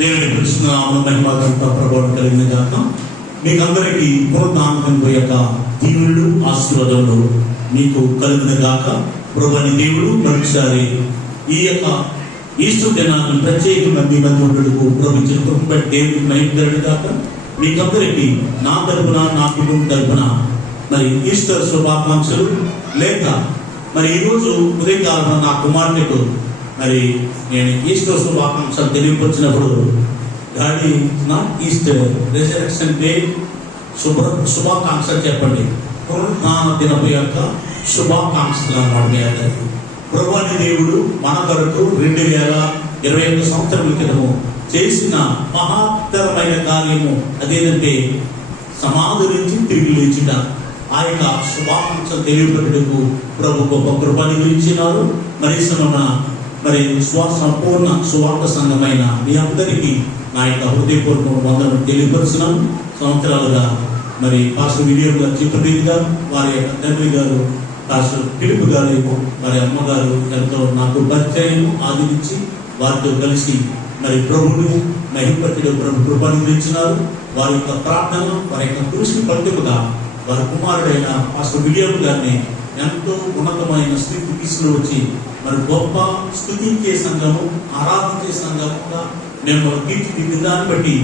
దేవుని కృష్ణనామం మహిమ ప్రభావం కలిగిన గాక. మీకందరికీ పునరుద్ధానం యొక్క దీవులు ఆశీర్వాదములు మీకు కలిగిన గాక. ప్రభుని దేవుడు మరొకసారి ఈ యొక్క ఈస్టర్ దినాన్ని ప్రత్యేకంగా మీ మధ్య ఉండటకు ప్రభుత్వం కృప దేవుడికి మహిమ గాక. మీకందరికీ నా తరపున, నా కుటుంబం తరపున మరి ఈస్టర్ శుభాకాంక్షలు. లేక మరి ఈరోజు ఉదయకాలం నా కుమార్తెకు మరి నేను ఈస్టర్ శుభాకాంక్షలు తెలియపరిచినప్పుడు, daddy not Easter, resurrection day శుభాకాంక్షలు చెప్పండి, పునరుద్ధాన దినపు యొక్క శుభాకాంక్షలు అన్నమాట. ప్రభుని దేవుడు మన కొరకు 2021 సంవత్సరం క్రితము చేసిన మహత్తరమైన కార్యము అదేంటంటే సమాధి నుంచి తిరిగి లేచుట. ఆ యొక్క శుభాకాంక్షలు తెలియబెట్టకు ప్రభు గొప్ప కృపను గురించినారు. మరి మరి సంపూర్ణ సువార్త సంఘమైన మీ అందరికీ నా యొక్క హృదయపూర్వక వందనం తెలియపరుస్తున్నాం. సంవత్సరాలుగా మరి పాస్టర్ విలియం గారు చెప్పిన రీతిగా వారి యొక్క తండ్రి గారు పాస్టర్ ఫిలిప్ గారు వారి అమ్మగారు ఎంతో నాకు పరిచయం ఆదరించి వారితో కలిసి మరి ప్రభుని మహిమపరచుడు ప్రభు కృపను గురించినారు. వారి యొక్క ప్రార్థన, వారి యొక్క కృషి ఫలితముగా వారి కుమారుడైన పాస్టర్ విలియం గారిని ఎంతో ఉన్నతమైన స్థితి తీసుకువచ్చి మరి గొప్ప స్తుతించే సంఘము, ఆరాధించే సంఘముగా మేము తీర్చిదిద్దిన దాన్ని బట్టి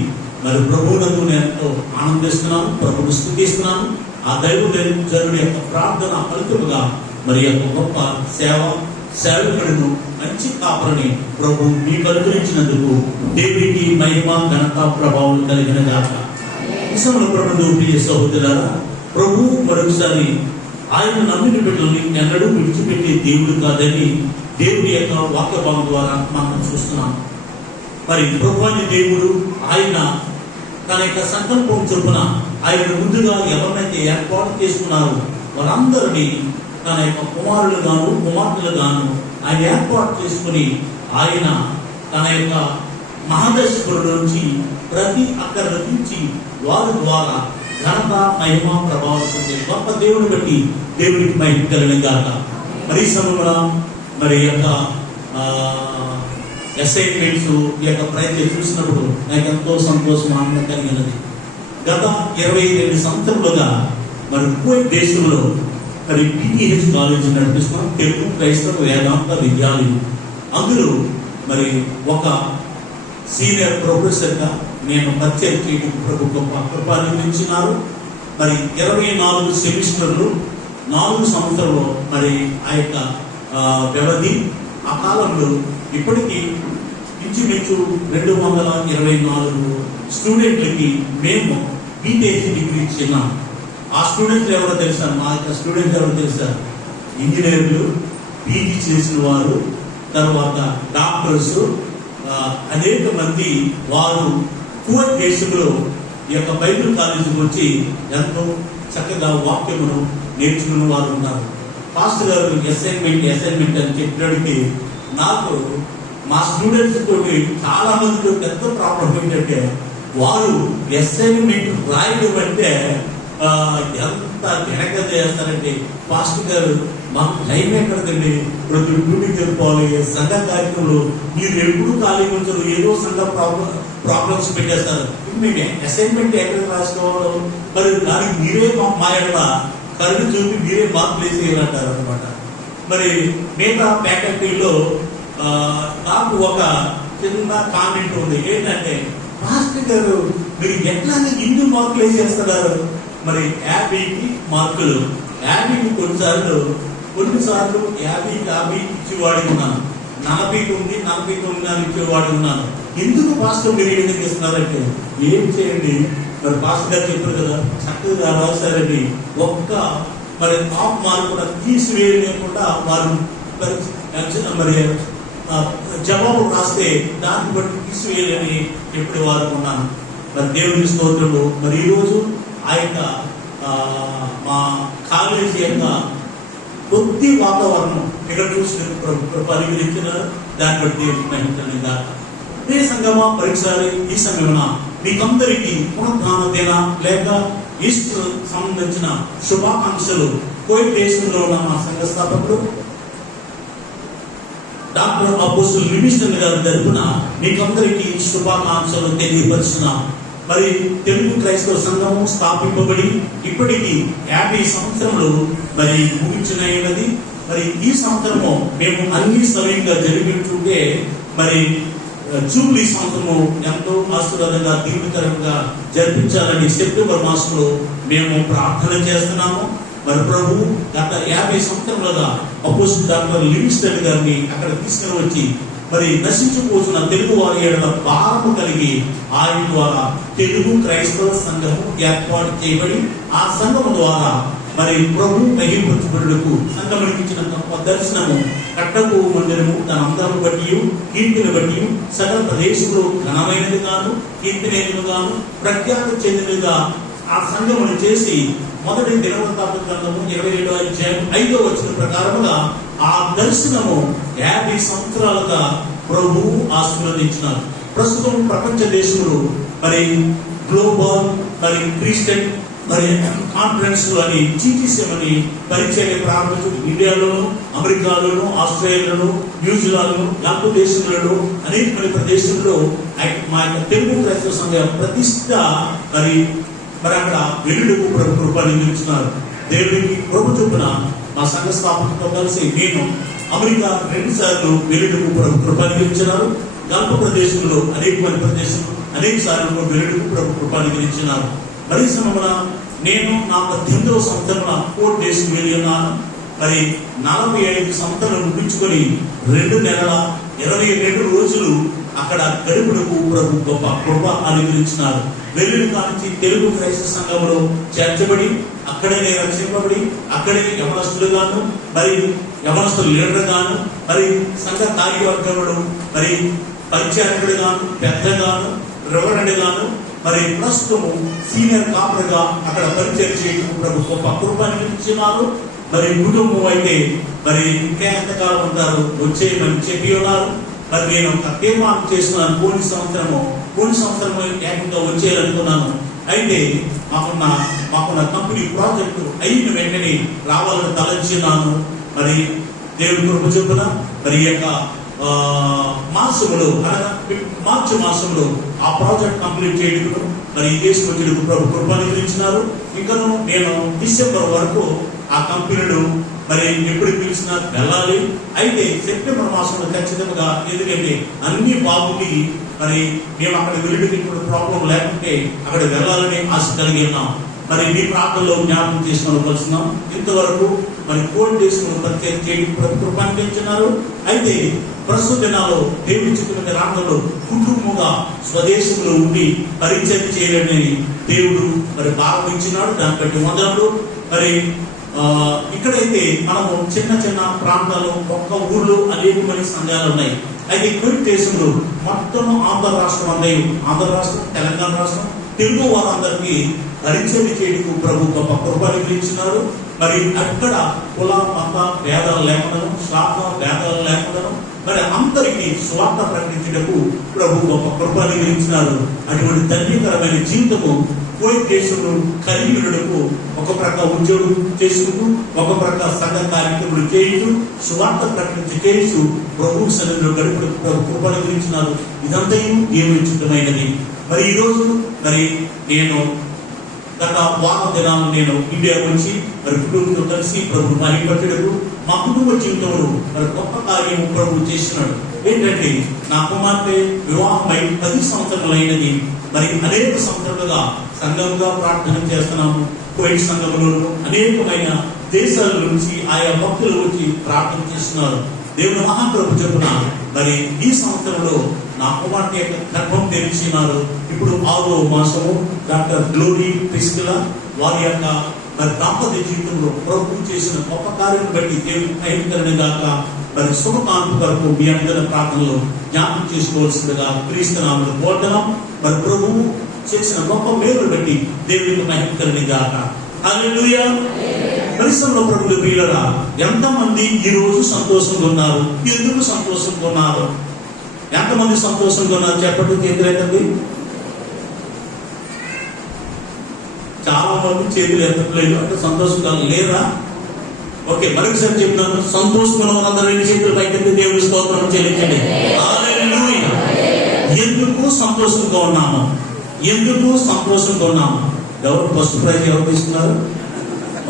మరి ప్రభువునందు నేను ఎంతో ఆనందిస్తున్నాను, ప్రభువును స్తుతిస్తున్నాను. ఆ దైవజనుడి యొక్క ప్రార్థన ఫలితముగా మరి యొక్క గొప్ప సేవకుడును మంచి కాపరిని ప్రభు మీకు అనుగ్రహించినందుకు దేవుడికి మహిమ, ఘనత, ప్రభావం కలిగిన గాక. ప్రభుత్వ ప్రియ సహోదరులారా, ప్రభు మరొకసారి ఆయన నమ్మిన బిడ్డల్ని ఎన్నడూ విడిచిపెట్టే దేవుడు కాదని దేవుడి యొక్క వాక్య భావం ద్వారా మనం చూస్తున్నాం. మరి ప్రభు అనే దేవుడు ఆయన తన యొక్క సంకల్పం చొప్పున ఆయన ముందుగా ఎవరినైతే ఏర్పాటు చేసుకున్నారో వారందరినీ తన యొక్క కుమారులు గాను కుమార్తెలు గాను ఆయన ఏర్పాటు చేసుకుని ఆయన తన యొక్క మహాదర్శకుల నుంచి ప్రతి అక్కర నుంచి వారి ద్వారా ఘనత, మహిమ, ప్రభావం పొందే గొప్ప దేవుని బట్టి దేవుడికి మహిమ కలిగిన గాక. మరి సమయంలో మరి యొక్క అసైన్మెంట్స్ ఈ యొక్క ప్రయత్నం చూసినప్పుడు నాకు ఎంతో సంతోషం, ఆనందం కలిగినది. గత 22 సంవత్సరాలుగా మరి కువైట్ దేశంలో మరి PTH కాలేజీ నడిపిస్తున్నాం, తెలుగు క్రైస్తవ వేదాంత విద్యాలయం. అందులో మరి ఒక సీనియర్ ప్రొఫెసర్గా నేను పరిచయం చేయడం ప్రభు గొప్ప కృపాన్నించినారు. మరి 24 సెమిస్టర్లు 4 సంవత్సరంలో మరి ఆ యొక్క వ్యవధి. ఆ కాలంలో ఇప్పటికీ ఇంచుమించు 224 స్టూడెంట్లకి మేము PTH డిగ్రీ ఇచ్చినాం. ఆ స్టూడెంట్లు ఎవరో తెలుసా? మా యొక్క స్టూడెంట్స్ ఎవరో తెలుసా? ఇంజనీర్లు, PG చేసిన వారు, తర్వాత డాక్టర్స్, అనేక మంది వారు కువైట్ దేశంలో ఈ యొక్క బైబిల్ కాలేజీకి వచ్చి ఎంతో చక్కగా వాక్యమును నేర్చుకున్న వారు ఉన్నారు. పాస్టర్ గారు అసైన్మెంట్ అని చెప్పడానికి నాకు మా స్టూడెంట్స్ తోటి చాలా మందితో పెద్ద ప్రాబ్లం ఏంటంటే వారు అసైన్మెంట్ రాయడం అంటే ఎంత వెనక చేస్తారంటే, పాస్టర్ గారు మాకు టైం ఎక్కడదండి, ప్రతి డ్యూటీకి వెళ్ళిపోవాలి, సంఘ కార్యక్రమంలో మీరు ఎప్పుడు ఖాళీ ఉంచరు, ఏదో సంఘ ప్రాబ్లమ్స్ పెట్టేస్తారు, మేము అసైన్మెంట్ ఎక్కడ రాసుకోవడం, మరి దానికి మీరే మా యొక్క కరుణ చూపి మీరే మార్కులు వేసేయాలంటారు అనమాట. మరి మిగతా ఫ్యాకల్టీలో నాకు ఒక చిన్న కామెంట్ ఉంది. ఏంటంటే, పాస్టర్ గారు మీరు ఎట్లా ఇన్ని మార్కులు వేసేస్తున్నారు? మరి 50కి మార్కులు, 50కి కొన్నిసార్లు 50 ఇచ్చేవాడి ఉన్నాను, 49 ఇచ్చేవాడి ఉన్నాను. ఎందుకు పాస్టర్ మీరు ఎందుకు ఇస్తున్నారంటే, ఏం చేయండి మరి పాస్టర్ గారు చెప్పారు కదా, చక్కగా రాశారండి, ఒక్క మరి టాప్ మార్క్ కూడా తీసివేయలేకుండా వారు మరి జవాబు రాస్తే దాన్ని బట్టి తీసివేయాలని చెప్పి వారు ఉన్నాను. మరి దేవుని స్తోత్రము. మరి ఈరోజు ఆ యొక్క మా కాలేజీ యొక్క కొద్ది వాతావరణం ఇక్కడ చూసిన పరిగణించినారు. దాన్ని బట్టి దేవుడికి మహిమ గాక. ఏ సంగమా పరీక్షాలు ఈ సమయంలో మీకందరికీ పునరుద్ధాన దిన లేక ఈస్టర్ సంబంధించిన శుభాకాంక్షలు కువైట్ దేశంలో ఉన్న మా సంఘ స్థాపకుడు డాక్టర్ అపోస్తుల్ లివింగ్స్టన్ గారి తరపున మీకందరికీ శుభాకాంక్షలు తెలియపరుస్తున్నాం. మరి తెలుగు క్రైస్తవ సంఘము స్థాపింపబడి ఇప్పటికీ 50 సంవత్సరములు మరి ముగించినది. మరి ఈ సంవత్సరము మేము అన్ని సవ్యంగా జరిపించుంటే మరి జూబ్లీ సంవత్సరము ఎంతో ఆశీర్వాదంగా దీవెనకరంగా జరిపించాలని సెప్టెంబర్ మాసంలో మేము ప్రార్థన చేస్తున్నాము. మరి ప్రభు గత 50 సంవత్సరాలుగా అపోజిట్ డాక్టర్ లివింగ్స్టన్ గారిని అక్కడ తీసుకుని వచ్చి మరి నశించిపోతున్న తెలుగు వారి ఏడల భారము కలిగి ఆయన ద్వారా తెలుగు క్రైస్తవ సంఘము ఏర్పాటు చేయబడి ఆ సంఘము ద్వారా మరి ప్రభు మహిమపరచబడుటకు సంఘమునికి ఇచ్చిన గొప్ప దర్శనము కట్టపు మందిరము తన అందరము బట్టి కీర్తిని బట్టి సకల ప్రదేశంలో ఘనమైనది గాను కీర్తినైనది గాను ప్రఖ్యాతి చెందినదిగా ఆ సంఘమును చేసి మొదటి దినవృత్తాంత గ్రంథము 27వ అధ్యాయం 5వ వచనం ప్రకారముగా ఆ దర్శనము 50 సంవత్సరాలుగా ప్రభు ఆశీర్వదించినారు. ప్రస్తుతం ప్రపంచ దేశంలో మరి గ్లోబల్ మరి క్రిస్టియన్ మరి కాన్ఫరెన్స్ అని GTCM అని పరిచయం ప్రారంభించి ఇండియాలోను అమెరికాలోను ఆస్ట్రేలియాలో న్యూజిలాండ్లో గల్ఫ్ దేశంలో అనేక మంది ప్రదేశంలో మా యొక్క తెలుగు క్రైస్తవ సంఘ ప్రతిష్ట మరి అక్కడ వెలుడుకు ప్రభు కృపను అందించినారు. దేవుడికి ప్రభు చొప్పున మా సంఘ స్థాపకులతో కలిసి నేను అమెరికా 2 సార్లు వెలుడుకు ప్రభు కృపను అందించినారు. గల్ఫ్ ప్రదేశంలో అనేక మంది ప్రదేశంలో అనేక సార్లు వెలుడుకు ప్రభు కృపను అందించినారు. మరి సమమున నేను నా 18వ సంవత్సరంలో కోర్టు దేశం వెళ్ళి ఉన్నాను. మరి 45 సంవత్సరాలు ముగించుకొని 2 నెలల 22 రోజులు అక్కడ గడుపుడుకు ప్రభు గొప్ప కృప అనుగ్రహించినారు. వెల్లుడి కానించి తెలుగు క్రైస్తవ సంఘంలో చేర్చబడి అక్కడే నేను రక్షింపబడి అక్కడే యవనస్తులుగాను మరి యవనస్తులు లీడర్ గాను మరి సంఘ కార్యవర్గంలో మరి పరిచారకుడుగాను పెద్దగాను రెవరెండ్ గాను మరి ప్రస్తుతము సీనియర్ కాపర్గా అక్కడ పరిచయం చేయడం ప్రభు గొప్ప కృప అనుగ్రహించినారు. మరి కుటుంబం అయితే మరి ఇంకా ఎంతకాలం ఉంటారు వచ్చేయమని చెప్పి ఉన్నారు. మరి నేను ఒక తీర్మానం చేస్తున్నాను. పోయిన సంవత్సరము ఏకంగా వచ్చేయాలనుకున్నాను. అయితే మాకున్న కంపెనీ ప్రాజెక్టు అయిన వెంటనే రావాలని తలంచున్నాను. మరి దేవుడి కృప చొప్పున మరి యొక్క మాసంలో అనగా మార్చి మాసంలో ఆ ప్రాజెక్ట్ కంప్లీట్ చేయడం మరి ఈ దేశం వచ్చేందుకు ప్రభు కృప అనుగ్రహించినారు. ఇంకను నేను డిసెంబర్ వరకు ఆ కంపెనీలు మరి ఎప్పుడు పిలిచినా వెళ్ళాలి. అయితే సెప్టెంబర్ మాసంలో ఖచ్చితంగా ఎందుకంటే అన్ని బాగుండి మరి మేము అక్కడ వెళ్ళడానికి ఇప్పుడు ప్రాబ్లం లేకుంటే అక్కడ వెళ్ళాలని ఆశ కలిగి ఉన్నాం. మరి మీ ప్రాంతంలో జ్ఞాపకం చేసుకోవాల్సినాం. ఇంతవరకు మరి కోర్టు దేశంలో పరిచయం చేయడం ప్రభు కృప అనుగ్రహించినారు. అయితే ప్రస్తుత దినాల్లో దేవుడి చెప్పిన రాకడలో కుటుంబంగా స్వదేశంలో ఉండి పరిచయం చేయాలని దేవుడు మరి భావించినాడు. దాన్ని బట్టి వందనలు. మరి ఇక్కడైతే మనము చిన్న ప్రాంతాల్లో ఒక్క ఊర్లో అనేక మంది సంఘాలు ఉన్నాయి. అయితే కోర్టు దేశంలో మొత్తం ఆంధ్ర రాష్ట్రం అందరూ ఆంధ్ర రాష్ట్రం తెలంగాణ రాష్ట్రం తెలుగు వారందరికీ పరిచయం చేయడానికి ప్రభు గొప్ప కృప అనుగ్రహించినారు. మరి అక్కడ కుల మత భేదాలు లేకుండా శాఖ భేదాలు లేకుండా మరి అందరికీ స్వార్థ ప్రకటించటకు ప్రభు గొప్ప కృప అనుగ్రహించినారు. అటువంటి ధన్యకరమైన జీవితము కోయి దేశంలో కలిగి ఉండటకు ఒక ప్రక్క ఉద్యోగం చేసుకుంటూ ఒక ప్రక్క సంఘ కార్యక్రమాలు చేస్తూ స్వార్థ ప్రకటించి చేస్తూ ప్రభు సన్నిధిలో గడుపుడు ప్రభు కృప అనుగ్రహించినారు. ఇదంతా నియమించటమైనది. మరి ఈరోజు మరి నేను గత వారం దినాలు నేను ఇండియా నుంచి మరి కుటుంబంతో కలిసి ప్రభు మహిమపరచుటకు మా కుటుంబ జీవితంలో మరి గొప్ప కార్యం ప్రభు చేస్తున్నాడు. ఏంటంటే నా కుమార్తె వివాహమై 10 సంవత్సరాలు అయినది. మరి అనేక సంవత్సరాలుగా సంఘంగా ప్రార్థన చేస్తున్నాము. కోవిడ్ సంఘంలో అనేకమైన దేశాల నుంచి ఆయా భక్తులు వచ్చి ప్రార్థన చేస్తున్నారు. దేవుడు మహాప్రభు చెప్పున మరి ఈ సంవత్సరంలో నా కుమార్తె యొక్క గర్భం తెరిచినారు. ఇప్పుడు 6వ మాసము డాక్టర్ గ్లోరీ ప్రిస్కిలా వారి యొక్క మరి దాంపత్య జీవితంలో ప్రభు చేసిన గొప్ప కార్యం బట్టి దేవుడు భయంకరణ గాక మరి శుభకాంతి వరకు మీ అందరి ప్రార్థనలో జ్ఞాపకం చేసుకోవాల్సిందిగా క్రీస్తునామములో కోరుతున్నాం. మరి ప్రభువు చేసిన గొప్ప మేలు బట్టి దేవుడికి భయంకరణ గాక. హల్లెలూయా. పరిశ్రమలో ప్రభులు వీళ్ళరా ఎంతమంది ఈ రోజు సంతోషంగా ఉన్నారు? ఎందుకు సంతోషంగా ఉన్నారు? ఎంతమంది సంతోషంగా ఉన్నారు చెప్పండి. చేతులైతుంది. చాలా మంది చేతులు ఎత్తట్లేదు అంటే సంతోషంగా లేరా? ఓకే, మరొకసారి చెప్తున్నాను. సంతోషంగా ఉన్నందరూ రెండు చేతులు పైకెత్తి దేవుడి స్తోత్రం చెల్లించండి. హల్లెలూయా. ఎందుకు సంతోషంగా ఉన్నాము? ఎందుకు సంతోషంగా ఉన్నాము? ఎవరు ఫస్ట్ ప్రైజ్ ఎవరు తీసుకున్నారు?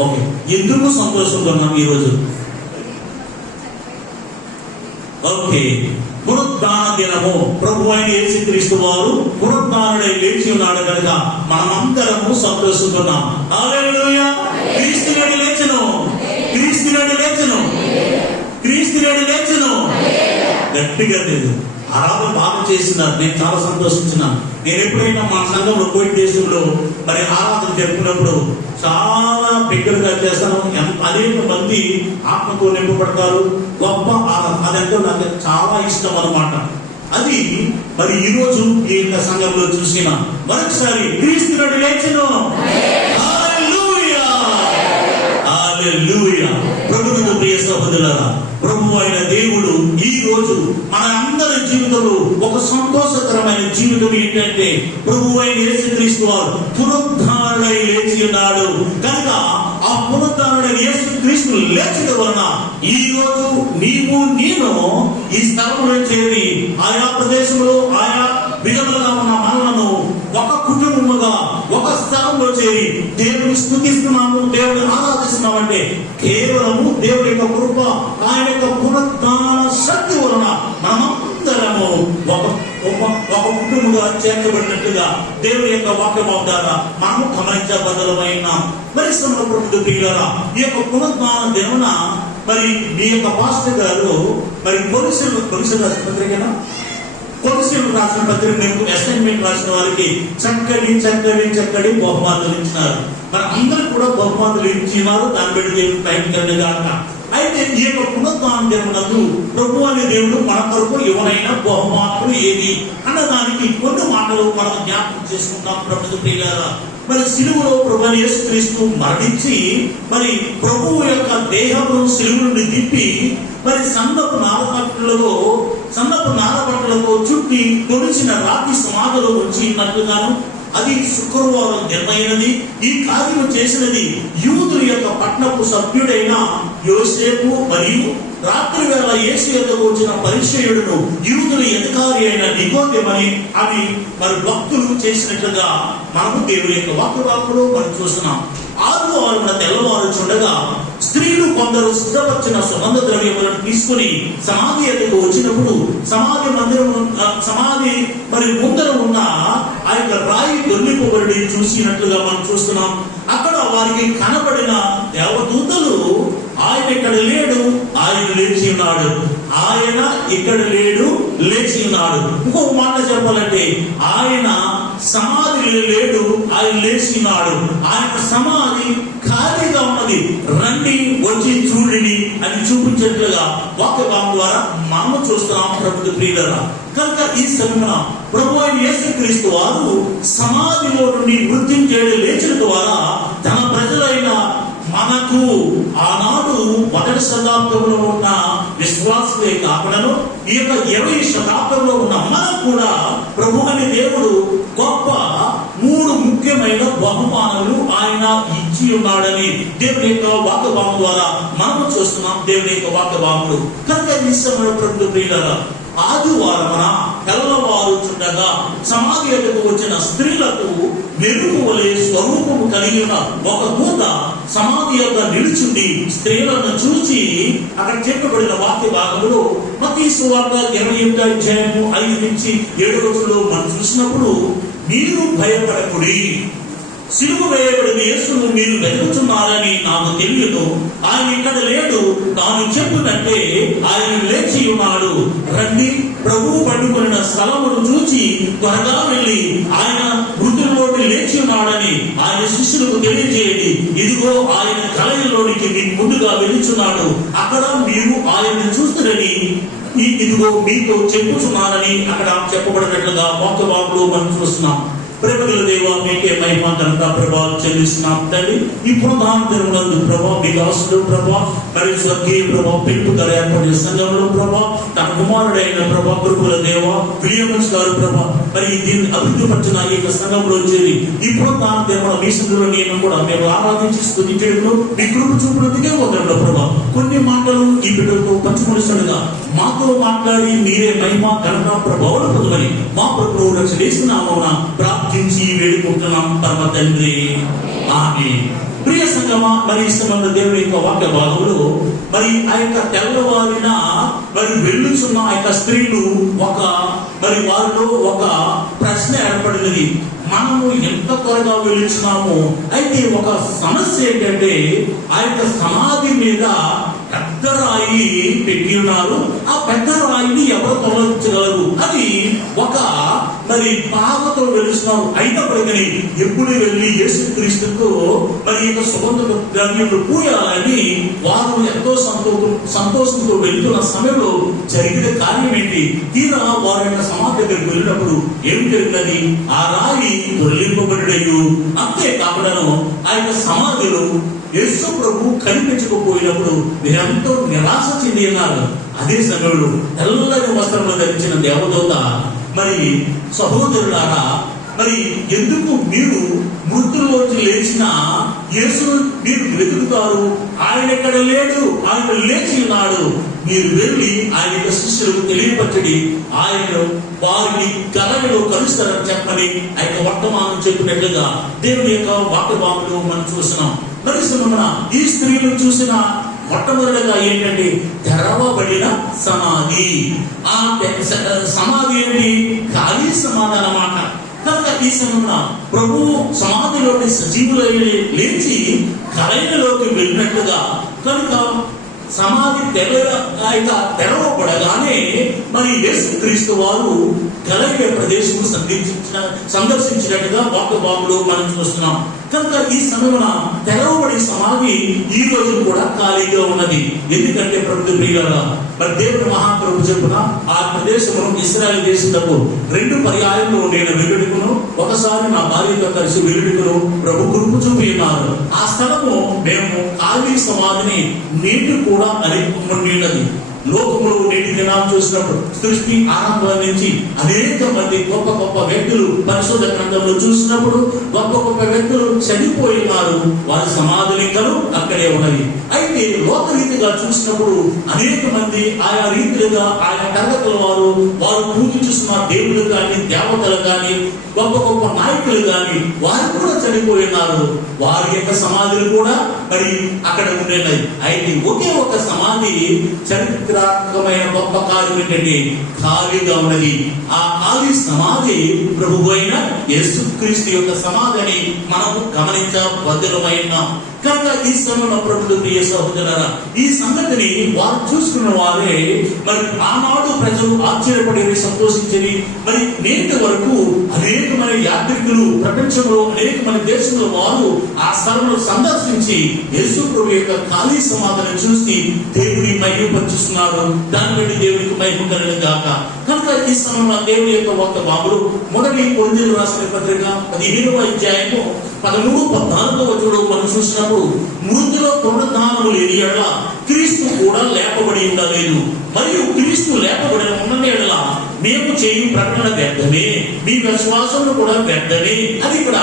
ఓకే, ఎందుకు సంతోషంగా ఉన్నాము ఈరోజు? ఓకే, పునరుద్ధాన దినము. ప్రభు అయిన యేసుక్రీస్తు వారు పునరుద్ధానుడై లేచి ఉన్నాడు కనుక మనమందరము సంతోషిస్తున్నాం. హల్లెలూయా. క్రీస్తు నేడు లేచెను, క్రీస్తు నేడు లేచెను, క్రీస్తు నేడు లేచెను. గట్టిగా లేదు, ఆరాధన బాగా చేస్తున్నారు. నేను చాలా సంతోషించినాను. నేను ఎప్పుడైనా మా సంఘంలో కోవిడ్ దేశంలో మరి ఆరాధన జరుపుకున్నప్పుడు చాలా బిగ్గరగా చేస్తాను. అనేక మంది ఆత్మతో నింపబడతారు. గొప్ప ఆరాధన, అదంటే నాకు చాలా ఇష్టం అన్నమాట. అది మరి ఈ రోజు ఈ యొక్క సంఘంలో చూసిన మరొకసారి క్రీస్తు నేడు లేచెను. హల్లెలూయా, హల్లెలూయా. ప్రభువుకు ప్రియ సహోదరులారా, ప్రభు అయిన దేవుడు ఈ రోజు మన అందరి జీవితంలో ఒక సంతోషకరమైన జీవితం ఏంటంటే ప్రభు అయిన యేసుక్రీస్తు వారు పునరుద్ధానుడై లేచి ఉన్నాడు కనుక ఆ పునరుద్ధానుడైన యేసుక్రీస్తు లేచిన వలన ఈ రోజు నీవు నేను ఈ స్థలంలో చేరి ఆయా ప్రదేశంలో ఆయా విధములుగా ఉన్న మనలను ఒక కుటుంబముగా ఒక స్థలంలో చేరి దేవుని స్తుతిస్తున్నాము, దేవుని ఆరాధిస్తున్నామంటే కేవలము దేవుడి యొక్క కృప, ఆయన యొక్క పునరుద్ధాన శక్తి వలన మనమందరము ఒక కుటుంబంగా చేర్చబడినట్లుగా దేవుడి యొక్క వాక్యం ద్వారా మనము గమనించబద్దలమైన మరి సమర్పణ ప్రియులారా, ఈ యొక్క పునరుద్ధాన దినమున మరి మీ యొక్క పాస్టర్ గారు మరి కొలిసీలు పత్రికనా కొలిసీలు రాసిన పత్రిక మేము అసైన్మెంట్ రాసిన వారికి చక్కటి బహుమానులు ఇచ్చినారు. మరి అందరూ కూడా బహుమానులు ఇచ్చినారు. దాన్ని బట్టి దేవుడు టైం కాక అయితే ఈ యొక్క పునరుద్ధాన దినమునందు ప్రభు అనే దేవుడు మన కొరకు ఎవరైనా బహుమానులు ఏది అన్నదానికి కొన్ని మాటలు మనం జ్ఞాపకం చేసుకుంటాం. ప్రభుత్వ ప్రియులారా, మరి సిలువలో ప్రభు యేసుక్రీస్తు మరణించి మరి ప్రభువు యొక్క దేహమును సిలువ నుండి దిప్పి మరి సన్నపు నారబట్టలతో చుట్టి తొడిచిన రాతి సమాధిలో ఉంచినట్లుగాను అది శుక్రవారం నిర్ణయినది. ఈ కార్యము చేసినది యూదుల యొక్క పట్టణపు సభ్యుడైన యోసేపు మరియు రాత్రి వేళ యేసు యొద్దకు వచ్చిన పరిసయ్యుడును యూదుల అధికారి అయిన నికోదేమని అవి మరి భక్తులు చేసినట్లుగా మనము దేవుని యొక్క వాక్యవాకులో మనం చూస్తున్నాం. 6వ వారమున తెల్లవారు చూడగా స్త్రీలు కొందరు సిద్ధపరిచిన సుగంధ ద్రవ్యములను తీసుకుని సమాధి ఎదుగు వచ్చినప్పుడు సమాధి మరి ముందర ఉన్న ఆ యొక్క రాయి దొర్లిపోబడి చూసినట్లుగా మనం చూస్తున్నాం. అక్కడ వారికి కనబడిన దేవదూతలు ఆయన ఇక్కడ లేడు, ఆయన లేచి ఉన్నాడు, ఆయన ఇక్కడ లేడు, లేచి ఉన్నాడు. ఇంకొక మాట చెప్పాలంటే ఆయన సమాధిలో లేడు, ఆయన లేచి ఉన్నాడు. ఆయన సమాధి ఖాళీగా ఉన్నది, రండి వచ్చి చూడండి అని చూపించినట్లుగా వాక్యభాగం ద్వారా మనము చూస్తున్నాం. ప్రభుత్వ ప్రియులారా, కనుక ఈ సమయమున ప్రభు అయిన యేసుక్రీస్తు వారు సమాధిలో నుండి నృత్యం చేయడం లేచిన ద్వారా తన ప్రజలైన మనకు ఆనాడు 1వ శతాబ్దంలో ఉన్న విశ్వాసులే కాకుండా ఈ యొక్క 20వ శతాబ్దంలో ఉన్న మనకు కూడా ప్రభు అనే దేవుడు గొప్ప 3 ముఖ్యమైన బహుమానాలు ఆయన ఇచ్చి ఉన్నాడని దేవుని యొక్క వాక్యభాగం ద్వారా మనము చూస్తున్నాం. దేవుని యొక్క వాక్యభాగములు కనుక ఈ సమయంలో ప్రభుత్వ ప్రియులారా, ఆదివారమున తెల్లవారు చుండగా సమాధి ఎదుగు వచ్చిన స్త్రీలకు మెరుగు వలె స్వరూపము కలిగి ఉన్న ఒక దూత సమాధి యొక్క నిలుచుండి స్త్రీలను చూచి అక్కడ చెప్పబడిన వాక్య భాగంలో మత్తయి సువార్త 28వ అధ్యాయము 5 నుంచి 7 మనం చూసినప్పుడు, మీరు భయపడకుడి, సిలువ వేయబడిన యేసును మీరు వెతుకుతున్నారని నాకు తెలియదు, ఆయన ఇక్కడ లేడు, తాను చెప్పినట్టే ఆయన లేచి ఉన్నాడు, రండి ప్రభువు పట్టుకున్న స్థలమును చూచి త్వరగా వెళ్ళి ఆయన మృతుల్లోకి లేచి ఉన్నాడని ఆయన శిష్యులకు తెలియజేయండి. ఇదిగో ఆయన కలయిలోనికి మీకు ముందుగా వెళుచున్నాడు, అక్కడ మీరు ఆయన్ని చూస్తారని ఇదిగో మీతో చెప్పుచున్నారని అక్కడ చెప్పబడినట్లుగా వాక్యభాగంలో మనం చూస్తున్నాం. ప్రేమగల దేవా, మీకే మహిమ ఘనత ప్రభావం చెల్లిస్తున్నాం తండ్రి. ఇప్పుడు దాని దినములందు ప్రభా మీ దాసుడు ప్రభా మరి స్వర్గీయ ప్రభా పిలుపు ధర ఏర్పడే సంఘంలో ప్రభా తన కుమారుడైన ప్రభా కృపల దేవా విలియమ్స్ గారు ప్రభా మరి దీన్ని అభివృద్ధి పరిచిన ఈ యొక్క సంఘంలో చేరి ఇప్పుడు దాని దినముల మీ సంఘంలో నేను కూడా మేము ఆరాధించి స్తుతించడంలో మీ కృప చూపునందుకే వదలంలో ప్రభా కొన్ని మాటలు ఈ బిడ్డలతో పంచుకొనిస్తుండగా మాతో మాట్లాడి మీరే మహిమ ఘనత ప్రభావం పొందమని మా ప్రభువు రక్షణేస్తున్నామన ప్రార్థించి వేడుకుంటున్నాం పరమ తండ్రి, ఆమేన్. ప్రియ సంగమా, మరి ఇష్టమైన దేవుని యొక్క వాక్య భాగంలో మరి ఆ యొక్క తెల్లవారిన మరి వెళ్ళుచున్న ఆ యొక్క స్త్రీలు మరి వారిలో ఒక ప్రశ్న ఏర్పడినది. మనము ఎంత త్వరగా వెళ్ళుచున్నాము. అయితే ఒక సమస్య ఏంటంటే ఆ యొక్క సమాధి మీద పెద్ద రాయి పెట్టి ఉన్నారు. ఆ పెద్ద రాయిని ఎవరు తొలగించగలరు అని ఒక మరి బాధతో వెలుస్తున్నారు. అయినప్పటికీ ఎప్పుడు వెళ్ళి యేసుక్రీస్తుకు మరి యొక్క సుగంధ ద్రవ్యములు పూయాలని వారు ఎంతో సంతోషంతో వెళ్తున్న సమయంలో జరిగిన కార్యం ఏంటి? తీరా వారి యొక్క సమాధి దగ్గరికి వెళ్ళినప్పుడు ఏం జరిగినది? ఆ రాయి తొలగింపబడినయు. అంతేకాకుండా ఆ యొక్క సమాధిలో యేసు ప్రభు కనిపించకపోయినప్పుడు మీరెంతో నిరాశ చెంది ఉన్నారు. అదే సమయంలో తెల్లని వస్త్రంలో ధరించిన దేవదూత మరి సహోదరులారా, మరి ఎందుకు మీరు మృతుల్లోంచి లేచిన యేసును మీరు వెతుకుతారు? ఆయన ఇక్కడ లేడు, ఆయన లేచి ఉన్నాడు. మీరు వెళ్ళి ఆయన యొక్క శిష్యులకు తెలియపరచడి, ఆయన వారిని కలగలో కలుస్తారని చెప్పని ఆ యొక్క వర్తమానం చెప్పినట్లుగా దేవుని యొక్క వాక్యభావంలో మనం చూస్తున్నాం. మరి ఈ స్త్రీలు చూసిన మొట్టమొదటిగా ఏంటంటే తెరవబడిన సమాధి. ఆ సమాధి ఏంటి? ఖాళీ సమాధి అన్నమాట. కనుక ఈ సమయంలో ప్రభు సమాధిలోని సజీవులై లేచి కలయిలోకి వెళ్ళినట్టుగా కనుక సమాధి తెరవబడగానే మరి యేసుక్రీస్తు వారు గలలియ ప్రదేశం సందర్శించినట్టుగా వాక్యభావంలో మనం చూస్తున్నాం. కనుక ఈ సమయంలో తెరవబడి సమాధి ఈ రోజు కూడా ఖాళీగా ఉన్నది. ఎందుకంటే ప్రభుత్వ ప్రియులారా, మరి దేవుని మహాప్రభు చెప్పున ఆ ప్రదేశము ఇశ్రాయేలు దేశంలో 2 పర్యాయంలో నేను వెళ్ళుడుకును, ఒకసారి నా భార్యతో కలిసి వెళ్ళుడుకును ప్రభు కృప చూపి ఉన్నారు. ఆ స్థలము మేము ఖాళీ సమాధిని నేటి కూడా ఉన్నది. లోకములు నేటి దినాలు చూసినప్పుడు సృష్టి ఆరంభం నుంచి అనేక మంది గొప్ప గొప్ప వ్యక్తులు పరిశోధన గ్రంథంలో చూసినప్పుడు గొప్ప గొప్ప వ్యక్తులు చనిపోయినారు. వారి సమాధులింకలు అక్కడే ఉన్నవి. అయితే లోకరీతిగా చూసినప్పుడు అనేక మంది ఆయా రీతిలుగా ఆయా తరగతుల వారు పూజించుతున్న దేవుడు కానీ దేవతలు కానీ గొప్ప గొప్ప నాయకులు కానీ వారు కూడా చనిపోయినారు. వారి యొక్క సమాధులు కూడా మరి అక్కడ ఉండేవి. అయితే ఒకే ఒక సమాధి చరిత్రాత్మకమైన గొప్ప కార్యం ఏంటంటే ఖాళీగా ఉన్నది. ఆ ఖాళీ సమాధి ప్రభువు అయిన యేసుక్రీస్తు యొక్క సమాధిని మనము గమనించబద్ధమైన కనుక ఈ సమయంలో ప్రభుత్వ ప్రియ సహోదరులారా, ఈ సంగతిని వారు చూసుకున్న వారే మరి ఆనాడు ప్రజలు ఆశ్చర్యపడి సంతోషించని మరి నేటి వరకు అనేక మంది యాత్రికులు ప్రపంచంలో అనేక మంది దేశంలో వారు ఆ స్థలంలో సందర్శించి యేసు ప్రభు యొక్క ఖాళీ సమాధిని చూసి దేవుని మహిమపరుస్తున్నారు. దాన్ని బట్టి దేవునికి మహిమ కలుగును గాక. కనుక ఈ సమయంలో దేవుని యొక్క ఒక బాబులు మొదటి కొరింథీయులకు రాసిన పత్రిక 15వ అధ్యాయము 13-14 వచనంలో మనం చూసినప్పుడు మృతుల పునరుద్ధానము లేని ఎడల క్రీస్తు కూడా లేపబడి ఉండలేదు, మరియు క్రీస్తు లేపబడి ఉన్న ఎడల మేము చేయు ప్రకటన వ్యర్థమే, మీ విశ్వాసంలో కూడా వ్యర్థమే అని ఇక్కడ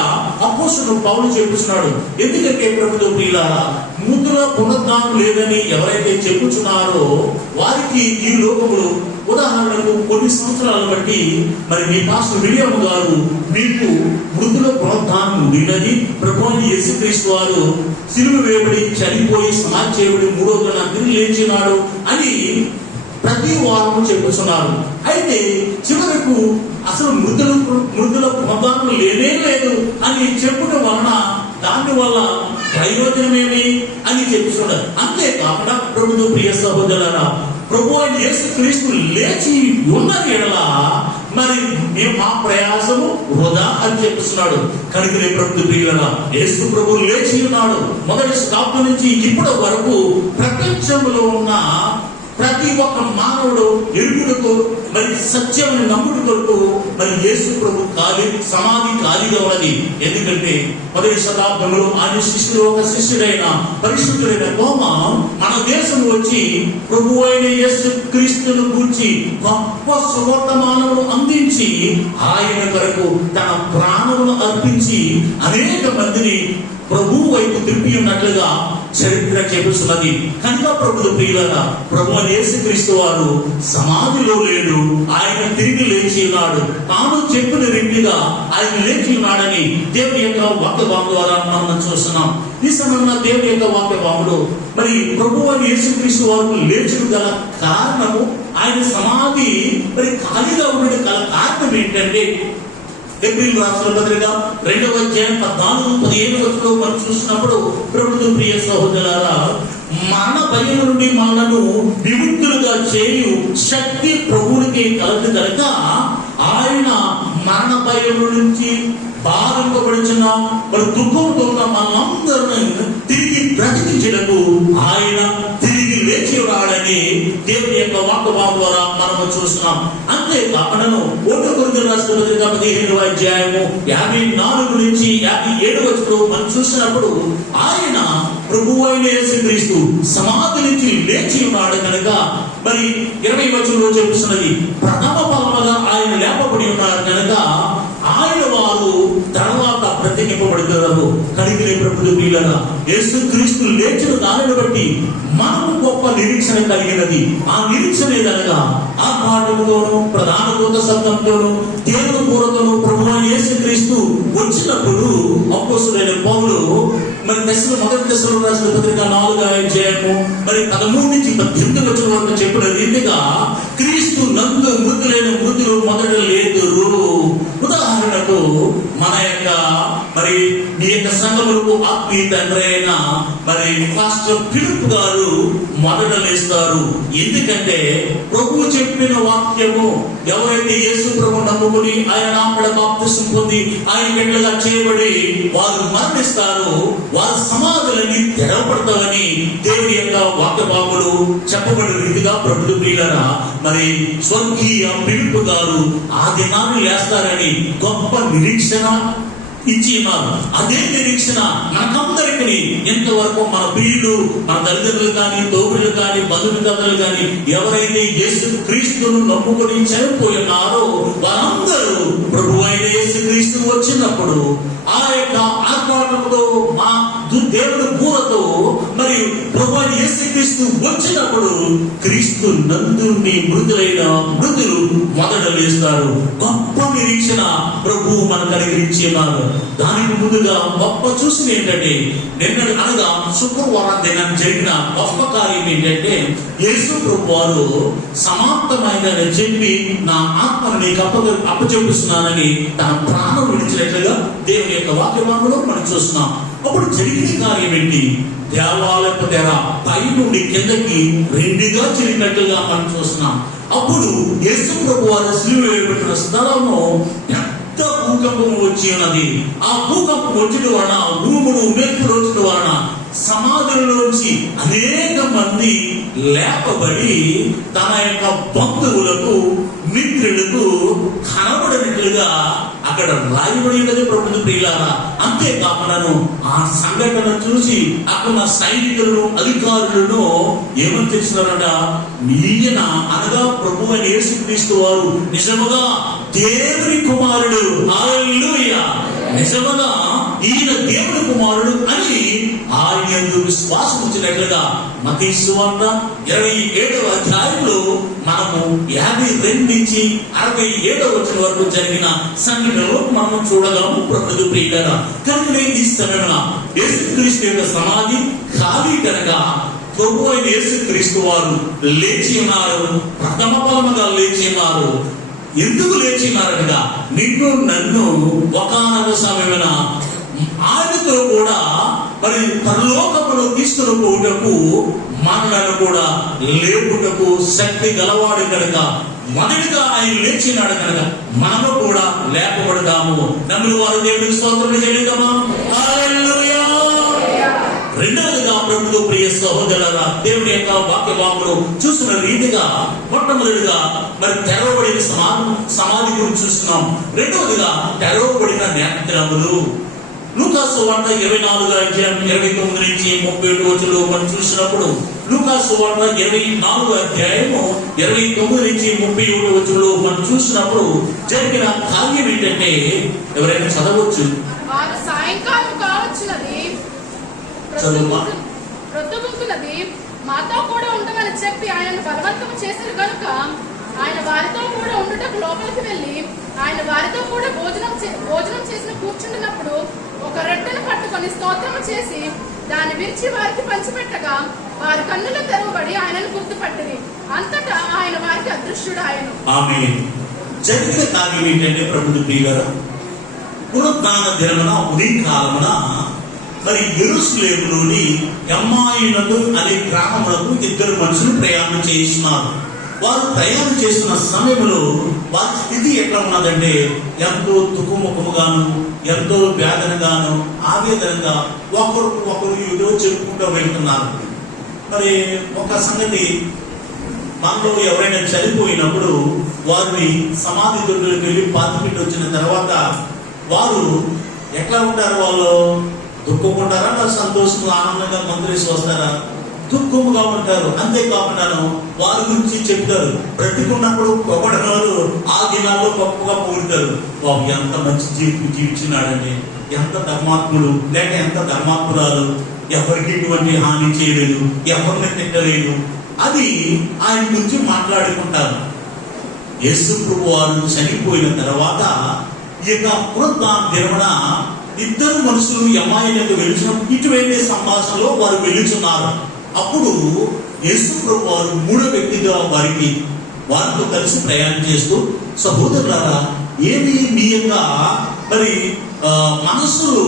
అపోస్తలుడు పౌలు చెప్పుచున్నాడు. ఎందుకంటే ప్రభుత్వ ప్రియులారా, మృతుల పునరుద్ధానం లేదని ఎవరైతే చెప్పుచున్నారో వారికి ఈ లోకములు ఉదాహరణకు కొన్ని సంవత్సరాలను బట్టి మరి మీ పాస్టర్ విలియం గారు మీకు మృతుల పునరుద్ధానం ఉండినది, ప్రభువైన యేసుక్రీస్తు వారు సిలువ వేయబడి చనిపోయి సమాధి చేయబడి 3వ దినాన తిరిగి లేచినాడు అని ప్రతి వారం చెప్పుచున్నారు. అయితే చివరకు అసలు మృతుల పునరుద్ధానం లేనే లేదు అని చెప్పడం వలన దాని వల్ల ప్రయోజనమేమి అని చెప్పుచున్నారు. అంతేకాకుండా ప్రభుత్వ ప్రియ సహోదరులారా, ప్రభు యేసుక్రీస్తు లేచి ఉన్న ఎడల మరి మేము మా ప్రయాసము వృధా అని చెప్తున్నాడు. కనుక ప్రభుత్వ ప్రియులారా, యేసు ప్రభు లేచి ఉన్నాడు. మొదటి స్టాప్ నుంచి ఇప్పటి వరకు ప్రపంచంలో ఉన్న ప్రతి ఒక్క మానవుడు ఎరుగుడుకు మరి సత్యం నమ్ముడు కొరకు మరి యేసు ప్రభు సమాధి ఖాళీగా ఉన్నది. ఎందుకంటే 10వ శతాబ్దంలో ఆయన శిష్యుడు ఒక శిష్యుడైన పరిశుద్ధుడైన తోమా మన దేశం వచ్చి ప్రభు అయిన యేసు క్రీస్తును గూర్చి గొప్ప సువర్తమానమును అందించి ఆయన కొరకు తన ప్రాణమును అర్పించి అనేక మందిని ప్రభు వైపు తిప్పి ఉన్నట్లుగా చరిత్ర చెబుతున్నది. కనుక ప్రభుల ప్రియులారా, ప్రభు యేసుక్రీస్తు వారు సమాధిలో లేడు, ఆయన తిరిగి లేచి ఉన్నాడు. తాను చెప్పిన రీతిగా ఆయన లేచి ఉన్నాడని దేవుని యొక్క వాక్యభావం ద్వారా మనం చూస్తున్నాం. ఈ సమయంలో దేవుని యొక్క వాక్యభావంలో మరి ప్రభు యేసుక్రీస్తు వారు లేచుడు గల కారణము, ఆయన సమాధి మరి ఖాళీగా ఉండడం గల కారణం ఏంటంటే, ఏప్రిల్ రాష్ట్ర పత్రిక 2వ అధ్యాయం 14-15 మనం చూసినప్పుడు, ప్రభుత్వ ప్రియ సహోదరులారా, మరణ భయం నుండి మనలను విముక్తులుగా చేయు శక్తి ప్రభువునికి కలదు కనుక ఆయన మరణ భయం నుంచి బాధింపబడుచున్న మరి దుఃఖంతో ఉన్న మనందరినీ తిరిగి బ్రతికించడకు ఆయన తిరిగి లేచి రాడని దేవుని యొక్క వాక్యభావం ద్వారా మనము చూస్తున్నాం. అంతేకాకుండా 1 కొరింథీయుల రాసిన పత్రిక 15వ అధ్యాయము 54-57 మనం చూసినప్పుడు, ఆయన ప్రభువు అయిన యేసుక్రీస్తు సమాధి నుంచి లేచి ఉన్నాడు కనుక మరి 20వ వచనంలో చెబుతున్నది, ప్రథమ ఫలముగా ఆయన లేపబడి ఉన్నారు కనుక ఆయన వారు తర్వాత ప్రతినింపబడుతున్నారు. కడిగిన ప్రభుత్వ ప్రియులారా, యేసుక్రీస్తు లేచిన దానిని బట్టి మనకు గొప్ప నిరీక్షణ కలిగినది. ఆ నిరీక్షణ ఏదనగా ఆర్భాటంతోనూ ప్రధాన దూత శబ్దంతోనూ దేవుని పూర్వతోనూ ప్రభువు యేసుక్రీస్తు వచ్చినప్పుడు అపోస్తలుడైన పౌలు మరి మొదటి దశలో రాసిన పత్రిక 4వ అధ్యాయము మరి 13-18 వరకు చెప్పిన రీతిగా క్రీస్తు నందు మృతులైన మృతులు మొదట లేదురు. ఉదాహరణకు మన యొక్క మరి మీ యొక్క సంఘములకు ఆత్మీయ తండ్రి అయిన మరి పాస్టర్ ఫిలిప్ గారు మొదట లేస్తారు. ఎందుకంటే ప్రభు చెప్పిన వాక్యము, ఎవరైతే యేసు ప్రభు నమ్ముకుని ఆయన నామమున బాప్తిసం పొంది ఆయన బిడ్డలుగా చేయబడి వారు మరణిస్తారు, వారి సమాధులన్నీ తెరవబడతావని దేవుని యొక్క వాక్యభాగములు చెప్పబడిన రీతిగా ప్రభుత్వ ప్రియులారా, మరి స్వర్గీయ ఫిలిప్ గారు ఆ దినాన్ని లేస్తారని గొప్ప నిరీక్షణ ఇచ్చి ఉన్నారు. అదే నిరీక్షణ మనకందరికీ ఇంతవరకు మన ప్రియులు, మన తల్లిదండ్రులు కానీ, తోబులు కానీ, బంధుమిత్రులు కానీ ఎవరైతే యేసు క్రీస్తును నమ్ముకొని చనిపోయినారో వారందరూ ప్రభు అయిన యేసు క్రీస్తు వచ్చినప్పుడు ఆ యొక్క ఆత్మాటంతో మా దేవుడు పూరతో మరి ప్రభు అయిన యేసు క్రీస్తు వచ్చినప్పుడు క్రీస్తు నందు నీ మృతులైన మృతులు మొదట లేస్తారు. గొప్ప నిరీక్షణ ప్రభు మనకు కలిగించి ఉన్నారు. దానికి ముందుగా గొప్ప చూసిన ఏంటంటే, నిన్న అనగా శుక్రవారం దినాన్ని జరిగిన గొప్ప కార్యం ఏంటంటే, యేసు ప్రభు వారు సమాప్తమైన చెప్పి నా ఆత్మను నీకు అప్పచెప్పిస్తున్నానని తన ప్రాణం విడిచినట్లుగా దేవుని యొక్క వాక్యభాగంలో మనం చూస్తున్నాం. అప్పుడు జరిగిన కార్యం ఏంటి? దేవాలయపు తెర పై నుండి కిందకి 2గా చెరిగినట్లుగా మనం చూస్తున్నాం. అప్పుడు యేసు ప్రభు వారు శిలువ వేయబడిన స్థలంలో పెద్ద భూకంపం వచ్చి ఉన్నది. ఆ భూకంపం వచ్చిన వలన, భూములు మెరుపులు వచ్చిన వలన సమాధులలోంచి అనేక మంది లేపబడి తన యొక్క బంధువులకు, మిత్రులకు కనబడినట్లుగా అక్కడ రాయబడి ఉన్నది ప్రభుత్వ ప్రియులారా. అంతేకాకుండా ఆ సంఘటన చూసి అక్కడ సైనికులను, అధికారులను ఏమని తెలిసినారట, ఈయన అనగా ప్రభువు అయిన యేసుక్రీస్తు వారు నిజముగా దేవుని కుమారుడు, హల్లెలూయా, నిజముగా ఈయన దేవుని కుమారుడు అని ఆయన యందు విశ్వాసం ఉంచినట్లుగా మత్తయి సువార్త 27వ అధ్యాయంలో మనము 52-67 వచనం వరకు జరిగిన సంఘటనలో మనం చూడగలము ప్రభుత్వ ప్రియులారా. కనుక ఈ సమయంలో యేసుక్రీస్తు యొక్క సమాధి ఖాళీ కనుక ప్రభు అయిన యేసుక్రీస్తు వారు లేచి ఉన్నారు, ప్రథమ ఫలముగా లేచి ఉన్నారు. ఎందుకు లేచి ఉన్నారనగా, నిన్ను నన్ను ఒకానొక సమయమున ఆయనతో కూడా మరి పరలోకములో తీసుకుని పోవుటకు, మనలను కూడా లేపుటకు శక్తి గలవాడు కనుక మొదటిగా ఆయన లేచినాడు కనుక మనము కూడా లేపబడదాము. నమ్మిన వారు దేవుడికి స్తోత్రం చెల్లిద్దామా? హల్లెలూయా. రెండవదిగా ప్రభువు ప్రియ సహోదరులారా, దేవుని యొక్క వాక్య భాగంలో చూసిన రీతిగా మొట్టమొదటిగా మరి తెరవబడిన సమాధి గురించి చూస్తున్నాం. రెండవదిగా తెరవబడిన నేత్రములు. లూకాసు వార్త 24వ అధ్యాయం 29 నుంచి 37 వచనాలు మనం చూసినప్పుడు, లూకాసు వార్త 24వ అధ్యాయము 29 నుంచి 37 వచనాలు మనం చూసినప్పుడు జరిగిన కార్యం ఏంటంటే, ఎవరైనా చదవచ్చు. వారు సాయంకాలం కావచ్చున్నది, ప్రొద్దుగుంకున్నది, మాతో కూడా ఉండమని చెప్పి ఆయన బలవంతం చేశారు కనుక ఆయన వారితో కూడా ఉండుటకు లోపలికి వెళ్ళి ఆయన వారితో కూడా భోజనం చేసిన కూర్చుంటున్నప్పుడు ఒక రొట్టెను పట్టుకొని స్తోత్రము చేసి దాన్ని విరిచి వారికి పంచిపెట్టగా వారి కన్నులు తెరవబడి ఆయనను గుర్తుపట్టిరి. అంతటా ఆయన వారికి అదృశ్యుడు ఆయన. ఆమేన్. జరిగిన కార్యం ఏంటంటే ప్రభువు ప్రియులారా, పునరుత్థాన దినమున ఉదయం కాలమున మరి యెరూషలేములోని ఎమ్మాయినకు అనే గ్రామములకు ఇద్దరు మనుషులు ప్రయాణం చేస్తున్నారు. వారు ప్రయాణం చేస్తున్న సమయంలో వారి స్థితి ఎట్లా ఉన్నదంటే, ఎంతో దుఃఖముఖముగాను, ఎంతో వేదనగాను, ఆవేదనగా ఒకరు ఏదో చెప్పుకుంటూ వెళ్తున్నారు. మరి ఒక సంగతి, మనలో ఎవరైనా చనిపోయినప్పుడు వారిని సమాధి దొడ్డులకు వెళ్ళి పాతిపెట్టి వచ్చిన తర్వాత వారు ఎట్లా ఉంటారు? వాళ్ళు దుఃఖముంటారా, సంతోషంగా ఆనందంగా మంత్రేసి వస్తారా? దుఃఖముగా ఉంటారు. అంతేకాకుండా వారి గురించి చెప్తారు. బ్రతికున్నప్పుడు పొగడనోరు ఆ దినాల్లో గొప్పగా పొగుడుతారు. బాబు ఎంత మంచి జీవించినాడండి, ఎంత ధర్మాత్ముడు, లేక ఎంత ధర్మాత్మురాలు, ఎవరికి ఎటువంటి హాని చేయలేదు, ఎవరిని తిట్టలేదు, అది ఆయన గురించి మాట్లాడుకుంటారు. యేసు ప్రభువు వారు చనిపోయిన తర్వాత ఈ యొక్క పునరుత్థాన దినమున ఇద్దరు మనుషులు ఎమ్మాయిలకు వెళుచున్నప్పుడు ఇటువంటి సంభాషణలో వారు వెళుచున్నారు. అప్పుడు యేసు ప్రభు వారు మూడో వ్యక్తిగా వారితో కలిసి ప్రయాణం చేస్తూ, సహోదరులారా, ఏమి మీ యొక్క మరి మనస్సులు